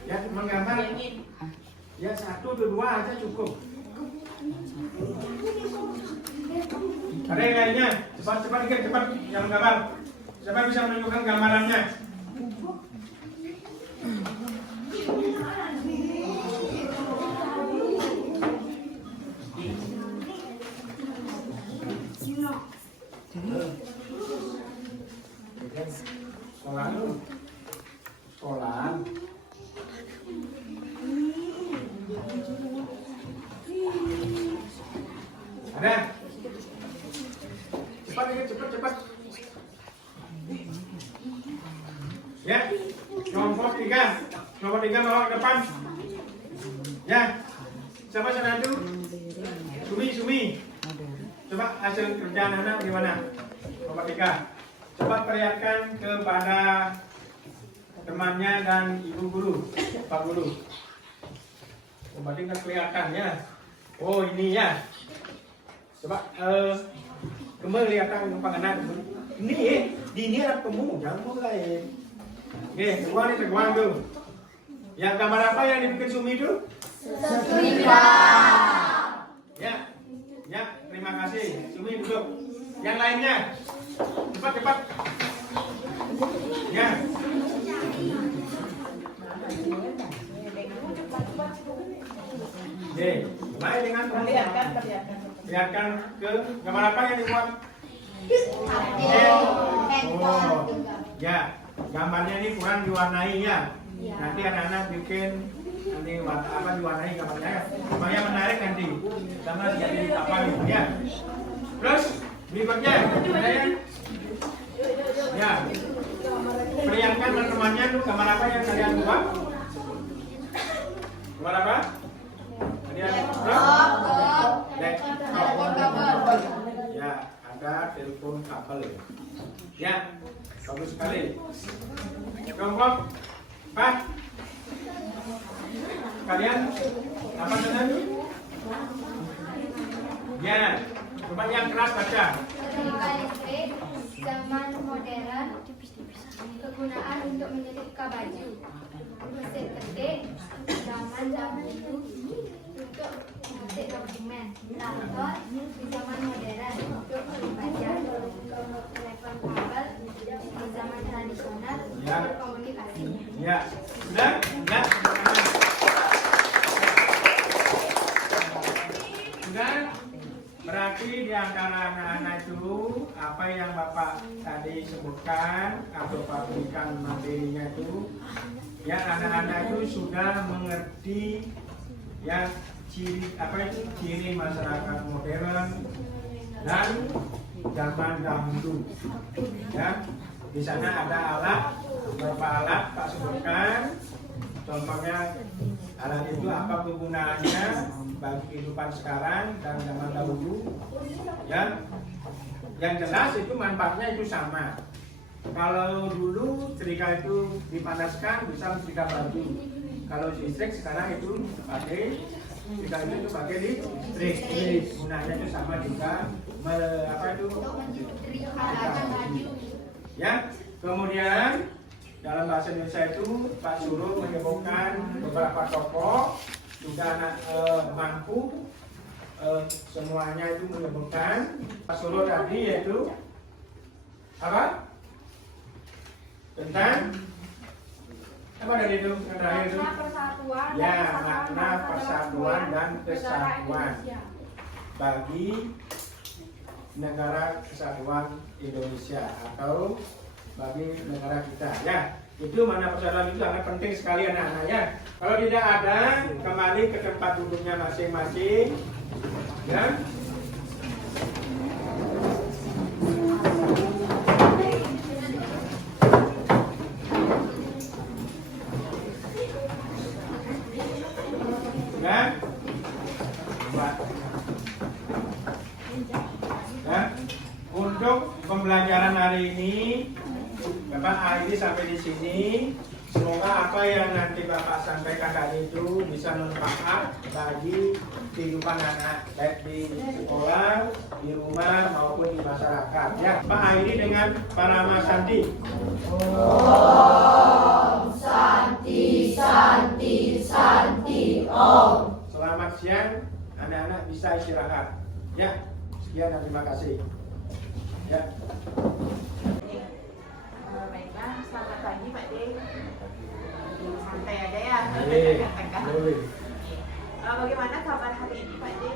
Ya, menggambar. Ya, 1 atau 2 aja cukup. Ada yang lainnya? Cepat dikit, cepat yang menggambar. Siapa bisa menunjukkan gambarannya? Sekolah. Ada? Cepat dikit, cepat. Ya, nomor 3 bawa ke depan. Ya, siapa sana itu? Sumi. Coba hasil kerjaan anak gimana? Nomor 3. Coba perlihatkan kepada temannya dan ibu guru, pak guru. Berarti nggak kelihatan ya. Oh ini ya. Coba kelihatan pak anak. Ini di ini ada kamu, jangan mulai. Oke, seguan tuh. Yang gambar apa yang dibikin Sumi itu? Setrika. Ya, terima kasih. Sumi duduk. Yang lainnya, cepat. Ya. Oke, mulai dengan perlihatkan ke gambar apa yang dibuat? Oh, ya. Gambarnya ini kurang diwarnai ya. Nanti anak-anak bikin diwarnai gambarnya. Supaya menarik nanti. Sama jadi apa gitu ya. Terus berikutnya ya. Perlihatkan teman-temannya tuh gambar apa yang kalian buat? Gambar apa? Ya, ada telepon kabel. Ya, bagus sekali. Kelompok 4. Kalian apa namanya? Ya, coba yang keras baca. Setrika listrik, zaman modern, kegunaan untuk menyetrika baju. Mesin ketik, zaman dahulu untuk mengetik dokumen. Traktor di zaman modern untuk membaca. Telepon kabel di zaman tradisional untuk berkomunikasi. Ya, sudah? Ya. Sudah? Berarti di antara anak-anak itu apa yang Bapak Bapak tadi sebutkan atau Pak berikan materinya itu, ya anak-anak itu sudah mengerti ya ciri masyarakat modern dan zaman dahulu. Ya, di sana ada alat, beberapa alat Pak sebutkan. Contohnya alat itu apa kegunaannya bagi kehidupan sekarang dan zaman dahulu. Ya, yang jelas itu manfaatnya itu sama. Kalau dulu setrika itu dipanaskan bisa setrika baju. Kalau listrik sekarang itu pakai setrika itu pakai listrik. Gunanya itu sama juga. Ya, kemudian dalam bahasa Indonesia itu Pak Suruh menyebutkan beberapa tokoh juga anak mampu semuanya itu menyebutkan. Pak Suruh tadi yaitu apa? Tentang apa dari itu yang terakhir itu? Ya, makna persatuan dan kesatuan bagi negara kesatuan Indonesia atau bagi negara kita. Ya, itu mana persatuan itu sangat penting sekali anak-anak ya. Kalau tidak ada, kembali ke tempat duduknya masing-masing. Ya. Untuk pembelajaran hari ini, Bapak akhiri sampai di sini. Semoga apa yang nanti Bapak sampaikan tadi itu bisa bermanfaat bagi kehidupan anak, baik di sekolah, di rumah maupun di masyarakat. Ya, Pak akhiri dengan Parama Santi. Om Santi Santi Santi Om. Selamat siang, anak-anak bisa istirahat. Ya, sekian dan terima kasih. Ya. Baiklah, selamat pagi Pak De. Santai aja ya. Bagaimana kabar hari ini Pak De?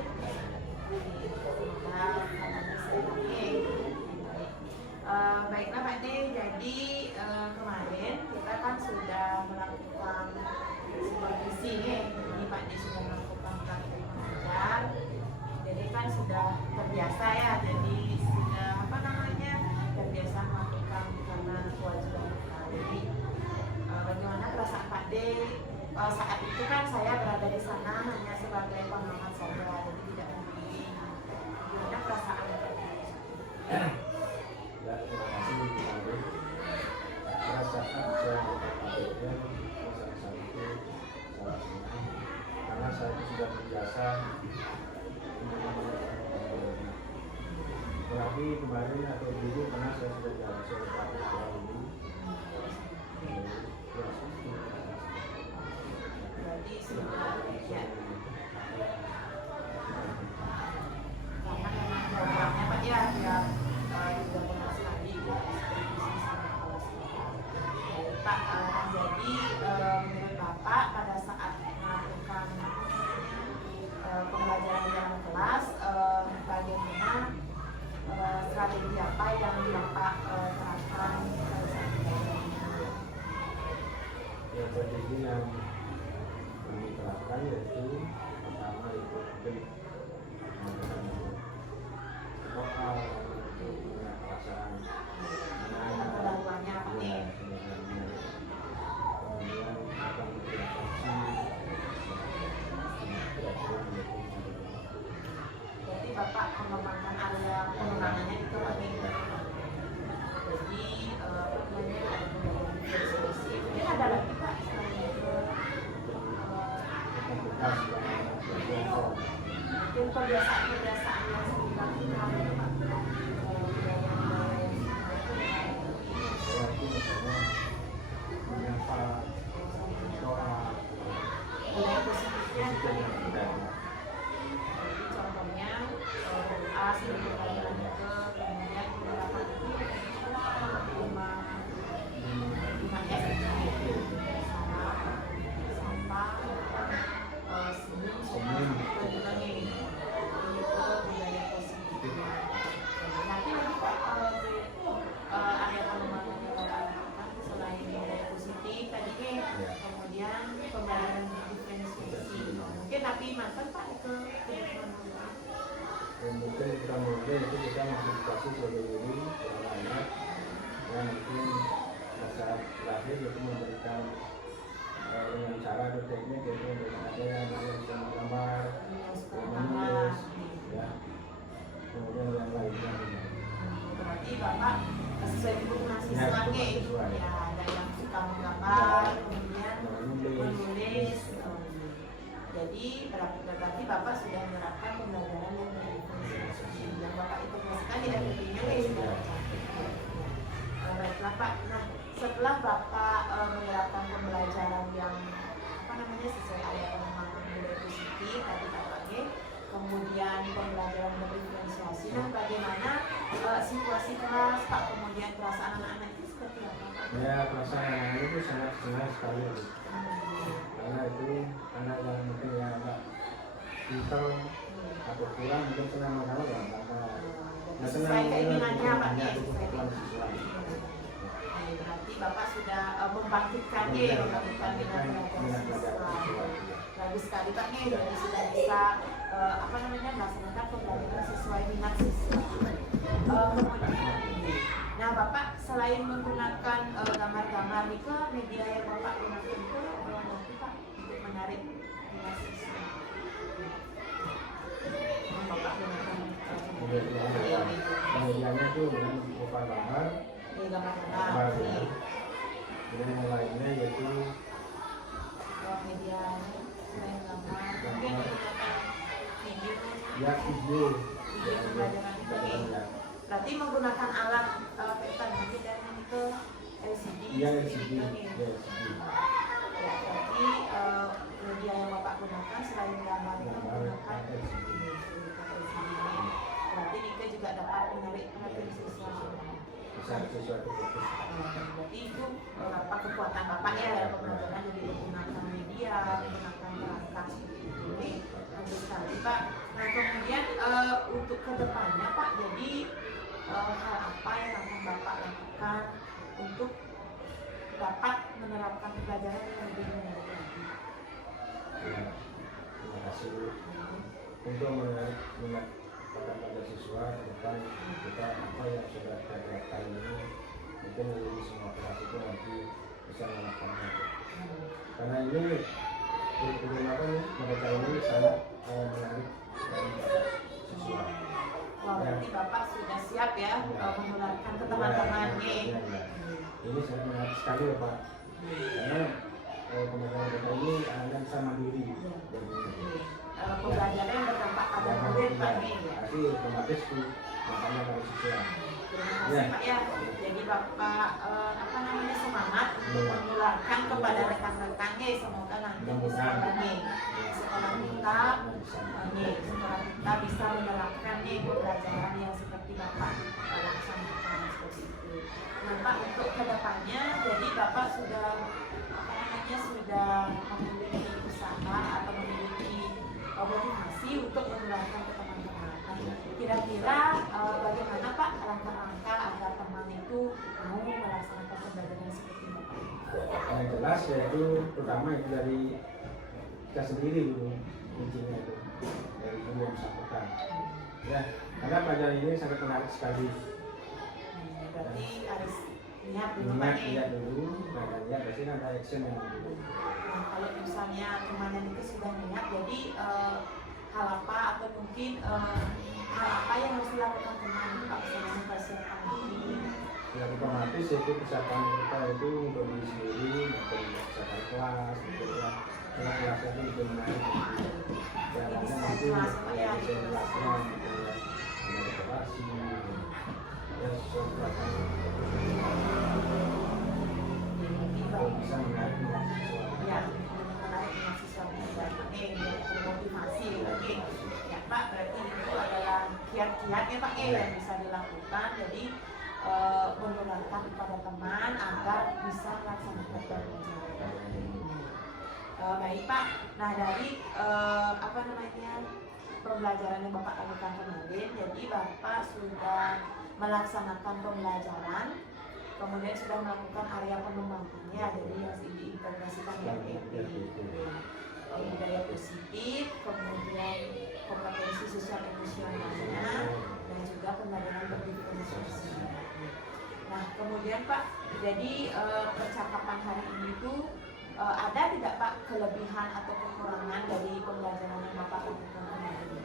Baiklah Pak De, jadi kemarin kita kan sudah melakukan supervisi nih. Ini Pak De sudah melakukan praktek mengajar. Jadi kan sudah terbiasa ya, jadi sudah terbiasa melakukan karena kewajiban kita. Jadi bagaimana perasaan Pak De? Saat itu kan saya berada di sana hanya sebagai pengamat saja, jadi tidak membimbing. Bagaimana perasaan Pak De? Ya, terima kasih Bu Mari. Perasaan saya perasaan itu sangat senang karena saya itu sudah terbiasa. Apalagi kemarin atau dulu pernah saya sudah jalan seperti dulu. Berarti sudah ya. Karena memang programnya Pak ya, sudah pernah sekali supervisi sama kepala sekolah. Pak, jadi menurut Bapak pada saat melakukan pembelajaran dalam kelas, bagaimana strategi apa yang Bapak terapkan? Ya, strategi yang kami terapkan yaitu pertama itu lokal untuk perasaan Pendahuluannya apa nih? kemudian akan Berarti Bapak mengembangkan area pengembangannya itu lagi. Jadi ada diskusi. Mungkin ada lagi Pak selain itu. kemudian itu kita mengedukasi sebagai guru anak-anak yang mungkin masa terakhir itu memberikan dengan cara atau teknik yaitu memberikan ada yang bisa menggambar, menulis, ya, kemudian yang lainnya. Berarti Bapak sesuai dengan mahasiswanya ya, ada yang suka menggambar, kemudian menulis. Jadi berarti Bapak sudah menerapkan pembelajaran yang berintegrasi yang Bapak integrasikan di RPP-nya ya. Baiklah Pak. Nah, setelah Bapak menerapkan pembelajaran yang sesuai area pengembangan budaya positif tadi Bapak, kemudian pembelajaran berdifferensiasi. Nah, bagaimana situasi kelas Pak, kemudian perasaan anak-anak itu seperti apa Pak? Ya, perasaan anak-anak itu sangat senang sekali. Karena itu anak yang mungkin yang agak pintar atau kurang mungkin senang mengalah ya, karena sesuai keinginannya Pak ya, sesuai berarti Bapak sudah membangkitkannya, membangkitkan minat siswa. Bagus sekali Pak nih, jadi sudah bisa melaksanakan pembelajaran sesuai minat siswa. Nah Bapak selain menggunakan gambar-gambar ke media yang Bapak gunakan itu nanti Pak untuk menarik minat siswa. Bapak gunakan medianya itu dengan berupa gambar, gambar ya. Kemudian yang lainnya yaitu media selain gambar, mungkin menggunakan video. Ya, video pembelajaran ini. Berarti menggunakan alat peta nanti dan ke LCD. Ya, LCD. Ya, berarti media yang Bapak gunakan selain gambar itu menggunakan LCD. Berarti Nika juga dapat menarik perhatian siswa. Bisa sesuatu fokus. Berarti itu kekuatan Bapak ya, pembelajaran jadi menggunakan media, menggunakan perangkat seperti itu. Bagus sekali Pak. Nah kemudian untuk kedepannya Pak, jadi hal apa yang akan Bapak lakukan untuk dapat menerapkan pembelajaran yang lebih menarik lagi? Ya, terima kasih untuk menarik minat pada siswa ke depan. Kita apa yang sudah kita lakukan ini mungkin dari semua kelas itu nanti bisa melakukannya. Karena ini kurikulum mereka ini sangat menarik dari siswa. Wah, berarti Bapak sudah siap ya menularkan ke teman-temannya. Ini sangat menarik sekali ya Pak. Karena pembelajaran kita ini anak bisa mandiri. Pembelajaran yang berdampak pada murid Pak nih. Tapi otomatis tuh makanya dari siswa. Terima kasih Pak ya. Jadi Bapak semangat untuk menularkan kepada rekan-rekannya. Semoga nanti sekolah kita bisa menerapkan pembelajaran yang seperti Bapak laksanakan seperti itu. Nah Pak, untuk kedepannya jadi Bapak sudah memiliki usaha atau memiliki motivasi untuk menularkan ke teman-teman. Kira-kira bagaimana Pak langkah-langkah agar teman itu mau melaksanakan pembelajaran seperti Bapak? Yang jelas yaitu pertama itu dari kita sendiri dulu kuncinya itu dari guru yang bersangkutan. Ya, karena pelajaran ini sangat menarik sekali. Berarti harus lihat dulu Lihat dulu, nah lihat pasti ada action yang dulu. Nah, kalau misalnya teman itu sudah niat, jadi hal apa atau mungkin hal apa yang harus dilakukan teman itu Pak, misalnya mempersiapkan diri. Ya otomatis itu persiapan kita itu untuk diri sendiri, untuk persiapan kelas, gitu ya. Karena kelasnya itu lebih menarik. Ya karena nanti kelasnya gitu ya, ada dekorasi, ya sesuatu belakang. Bisa menarik mahasiswa. Ya, menarik mahasiswa bisa termotivasi lagi. Ya Pak, berarti itu adalah kiat-kiat ya Pak yang bisa dilakukan. Jadi menularkan kepada teman agar bisa melaksanakan pembelajaran. Baik Pak. Nah dari pembelajaran yang Bapak lakukan kemarin, jadi Bapak sudah melaksanakan pembelajaran, kemudian sudah melakukan area pengembangannya, jadi harus diintegrasikan di RPP. Budaya positif, kemudian kompetensi sosial emosionalnya, dan juga pembelajaran berdiskusi. Nah, kemudian Pak, jadi percakapan hari ini itu ada tidak Pak kelebihan atau kekurangan dari pembelajaran yang Bapak lakukan kemarin itu?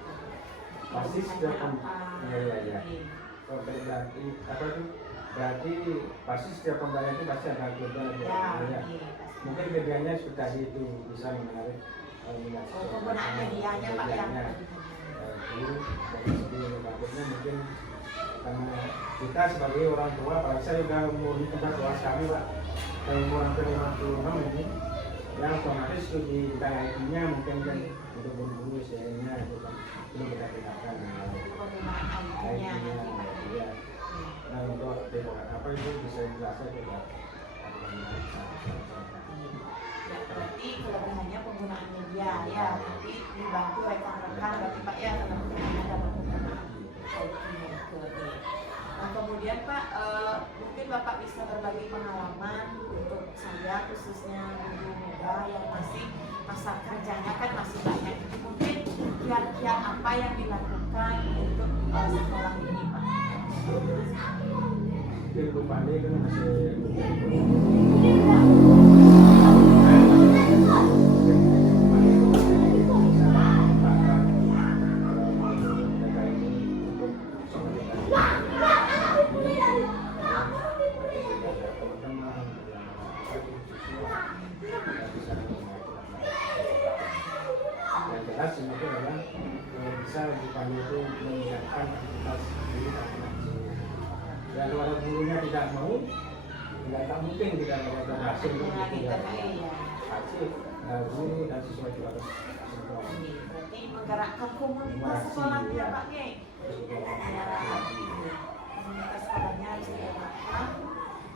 Pasti setiap ya. Oh, berarti apa itu? Berarti pasti setiap pembelajaran itu pasti ada kelebihan ya. Mungkin kelebihannya seperti tadi itu bisa menarik minat. Penggunaan medianya Pak yang itu dari segi bagus mungkin karena kita sebagai orang tua, apalagi saya juga umur di tempat tua kami Pak, saya umur hampir 56 ini, yang otomatis di bidang IT-nya mungkin kan untuk guru-guru istilahnya itu kan belum kita gunakan. IT-nya, ya. Nah untuk apa itu bisa dijelaskan juga. Ya, berarti kelebihannya penggunaan media ya, nanti dibantu rekan-rekan berarti Pak ya dalam penggunaan Nah kemudian Pak, mungkin Bapak bisa berbagi pengalaman untuk saya khususnya guru muda yang masih masa kerjanya kan masih banyak, mungkin kiat-kiat apa yang dilakukan untuk sekolah ini Pak? Mungkin Bu Pandai kan masih bisa bukan itu meningkatkan aktivitas diri masing-masing. Dan kalau gurunya tidak mau, tidak mungkin kita berhasil untuk tidak hasil. Guru dan siswa juga harus berarti menggerakkan komunitas sekolah ya Pak ya. Komunitas sekolahnya harus digerakkan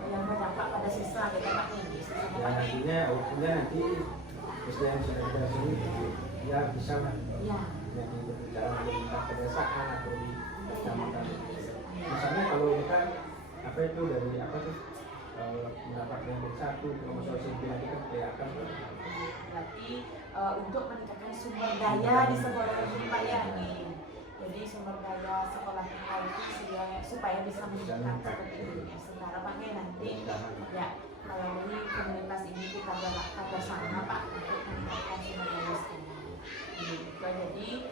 yang berdampak pada siswa gitu Pak ya. Nantinya nanti yang sudah kita sini ya bisa lah. Ya. Jadi berbicara di pedesaan atau di kecamatan. Misalnya kalau kita apa itu dari apa tuh mendapatkan satu promosi sembilan kita akan berarti untuk meningkatkan sumber daya di sekolah ini Pak ya nih. Jadi sumber daya sekolah kita itu supaya bisa meningkat seperti ini. Sementara Pak ya nanti ya melalui komunitas ini kita gerakkan bersama Pak untuk meningkatkan sumber daya sekolah. Jadi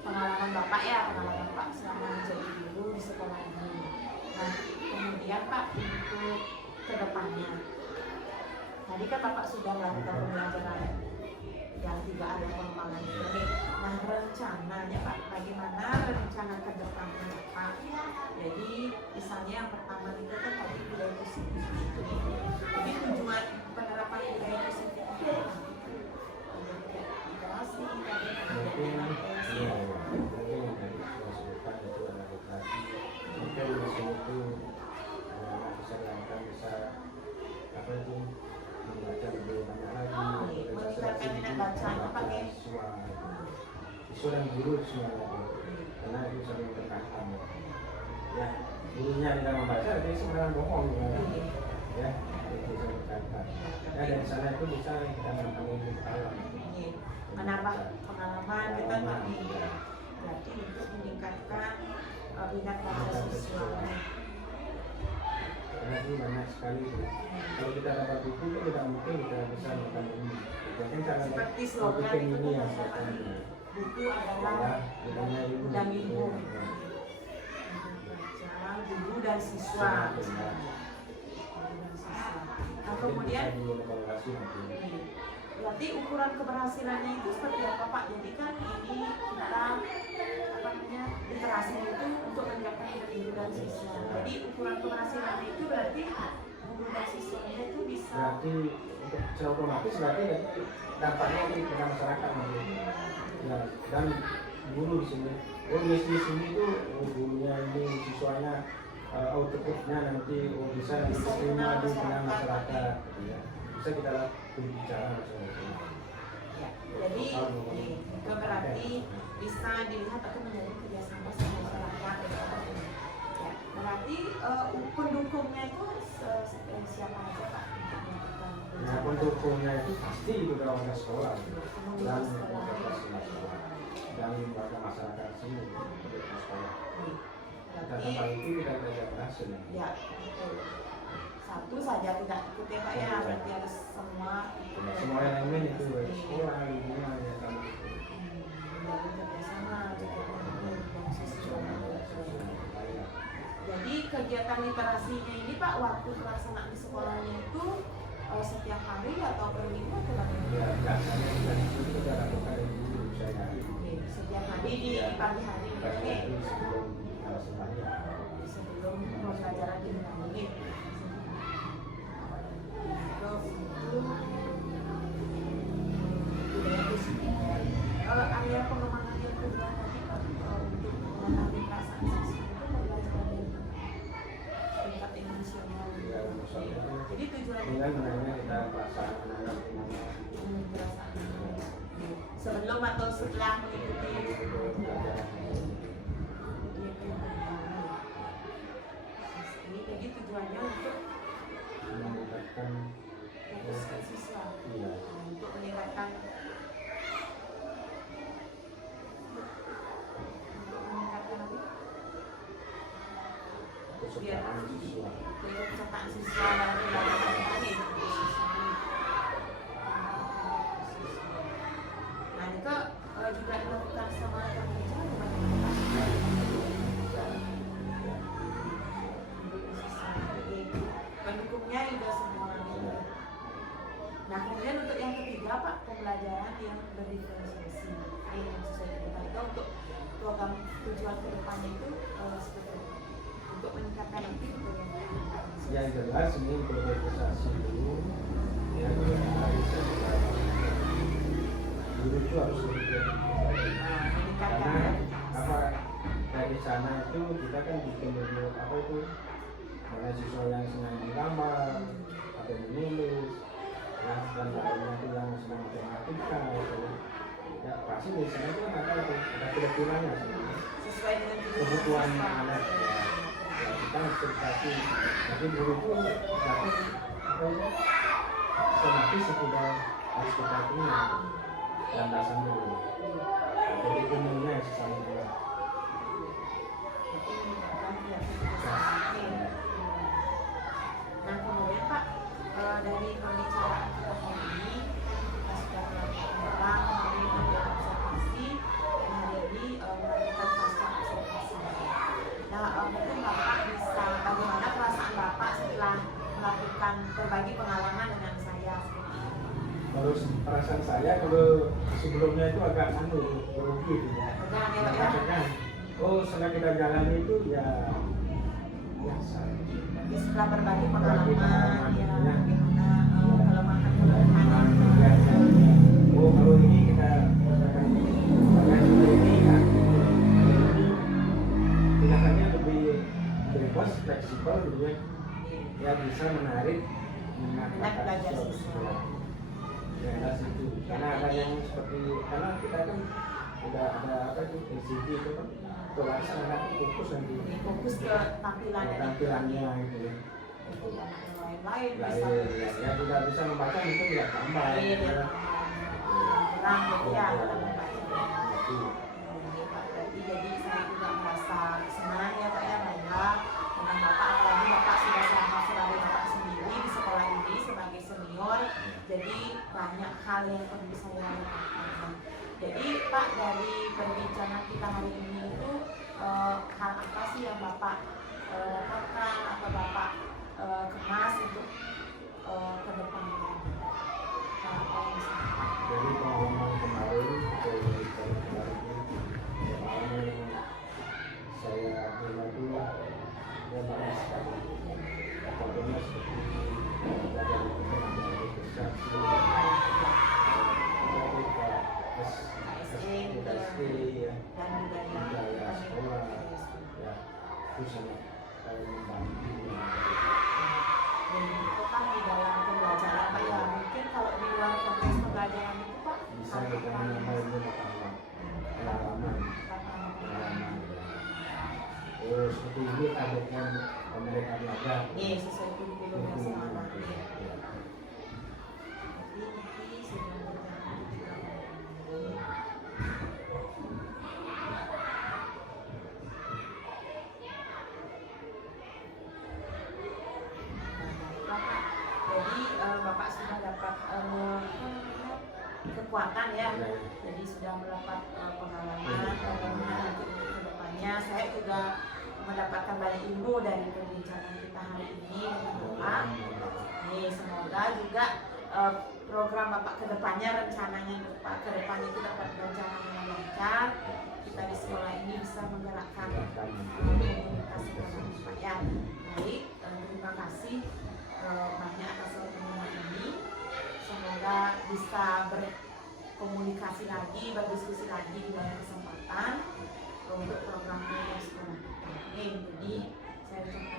pengalaman Bapak ya, pengalaman Pak selama menjadi guru di sekolah ini. Nah, kemudian Pak untuk kedepannya, tadi kan Bapak sudah melakukan pembelajaran yang tidak ada pengembangan ini. Nah, rencananya Pak, bagaimana rencana kedepannya Pak? Jadi misalnya yang pertama itu kan tadi budaya positif. Jadi tujuan penerapan budaya positif itu siswa dan guru semuanya karena itu saling berkaitan ya gurunya tidak membaca jadi sebenarnya bohong ya itu saling berkaitan ya dari sana itu bisa kita menambah pengalaman kita Pak berarti untuk meningkatkan minat baca siswa. Karena itu banyak sekali kalau kita dapat buku itu tidak mungkin kita bisa melakukan ini. Jadi cara seperti slogan itu ini yang buku adalah dan ilmu. Guru dan siswa. Nah kemudian berarti ukuran keberhasilannya itu seperti apa Pak? Jadi kan ini kita apa namanya literasi itu untuk meningkatkan guru dan siswa. Jadi ukuran keberhasilannya itu berarti guru dan siswanya itu bisa. Berarti untuk secara otomatis berarti dampaknya kepada masyarakat ya, dan guru di sini. Di sini itu gurunya ini siswanya outputnya nanti bisa diterima di tengah masyarakat. Ya. Bisa kita berbicara ya, jadi itu berarti bisa dilihat atau menjadi kerjasama sama masyarakat ya, berarti pendukungnya itu siapa aja Pak? Nah pendukungnya itu pasti itu orang sekolah dan sekolah. dan warga masyarakat sini untuk sekolah. Dan Berarti hal itu tidak berhasil. ya betul. Satu saja tidak ikut ya Pak ya, berarti harus semua ikut. Semua elemen itu sekolah, lingkungan, ya sama itu. Menjalin kerjasama juga dengan siswa. Jadi kegiatan literasinya ini Pak, waktu pelaksanaan di sekolahnya itu setiap hari atau per minggu atau bagaimana? Ya, biasanya kita itu sudah lakukan dulu saya hari. Setiap hari di pagi hari Pagi ini hari sebelum sembahyang. sebelum pembelajaran dimulai. Area pengembangan yang kedua tadi Pak, untuk menangani perasaan siswa itu pembelajaran yang tingkat emosional. Ya, maksudnya Jadi tujuannya dengan menanya kita perasaan anak perasaan sebelum atau setelah mengikuti jadi tujuannya untuk meningkatkan fokuskan siswa untuk meningkatkan kesukaan siswa. keikutsertaan siswa dalam pembelajaran tadi. Nah itu juga dilakukan sama pemerintah pendukungnya juga semua. Nah kemudian untuk yang ketiga Pak, pembelajaran yang berdiferensiasi. Ini yang sesuai dengan kita untuk program tujuan kedepannya itu seperti itu. Untuk meningkatkan nanti Yang jelas ini berorganisasi dulu, yang kedua guru itu harus lebih karena apa dari sana itu kita kan bikin dulu apa itu mulai siswa yang senang menggambar atau menulis dan lainnya itu yang senang matematika ya pasti di sana itu ada kelebihannya sesuai dengan kebutuhan anak ya kita harus berkati tapi guru itu dapat apa itu otomatis sudah harus kita punya landasan dulu jadi umumnya sesama juga. Nah kemudian Pak, dari pembicaraan kita hari ini kita sudah melakukan kemudian observasi dan hari ini melakukan pasca observasi. Nah mungkin Bapak bisa bagaimana perasaan Bapak setelah melakukan berbagi pengalaman dengan saya seperti ini? Terus perasaan saya kalau sebelumnya itu agak grogi gitu ya. Maksudnya, oh setelah kita jalan itu ya biasa. Jadi setelah berbagi pengalaman, ya ya. bagaimana kelemahan Ya, oh kalau ini kita rasakan ini ya tindakannya lebih bebas, fleksibel gitu ya. Ya bisa menarik minat belajar siswa. siswa. Ya, itu karena ada yang seperti karena kita kan udah ada apa itu LCD itu kan kelas anak fokus nanti Fokus ke tampilannya. tampilannya gitu ya. Lain-lain bisa. Ya tidak bisa membaca itu tidak tambah. Iya, Ya. kurang gitu ya dalam membaca. Jadi, Berarti jadi saya juga merasa senang ya Pak ya, bangga dengan Bapak, apalagi Bapak sudah selama sebagai Bapak sendiri di sekolah ini sebagai senior, jadi banyak hal yang perlu saya lakukan. Jadi Pak, dari perbincangan kita hari ini itu hal apa sih yang Bapak dapatkan atau Bapak kemas untuk ke depannya? Apa yang bisa jadi pengalaman kemarin dari kemarin saya pribadi ya banyak sekali contohnya seperti belajar itu besar SD ya dan budaya budaya sekolah ya itu sangat membantu dan itu kan di dalam pembelajaran Pak ya, mungkin kalau di luar konteks pembelajaran itu Pak bisa kita menambah pengalaman seperti ini targetkan mereka belajar iya sesuai kurikulum yang selama ini. ya. Jadi nanti sedang berjalan Jadi Bapak sudah dapat kekuatan ya, jadi sudah mendapat pengalaman bagaimana nanti untuk kedepannya. Saya juga mendapatkan banyak ilmu dari perbincangan kita hari ini dengan Bapak. Nih, semoga juga program Bapak kedepannya, rencananya Bapak kedepan itu dapat berjalan dengan lancar. Kita di sekolah ini bisa menggerakkan komunitas sekolah Bapak ya. Baik, terima kasih banyak atas pertemuan ini. Semoga bisa berkomunikasi lagi, berdiskusi lagi di lain kesempatan untuk program sekolah kita. Jadi saya ucapkan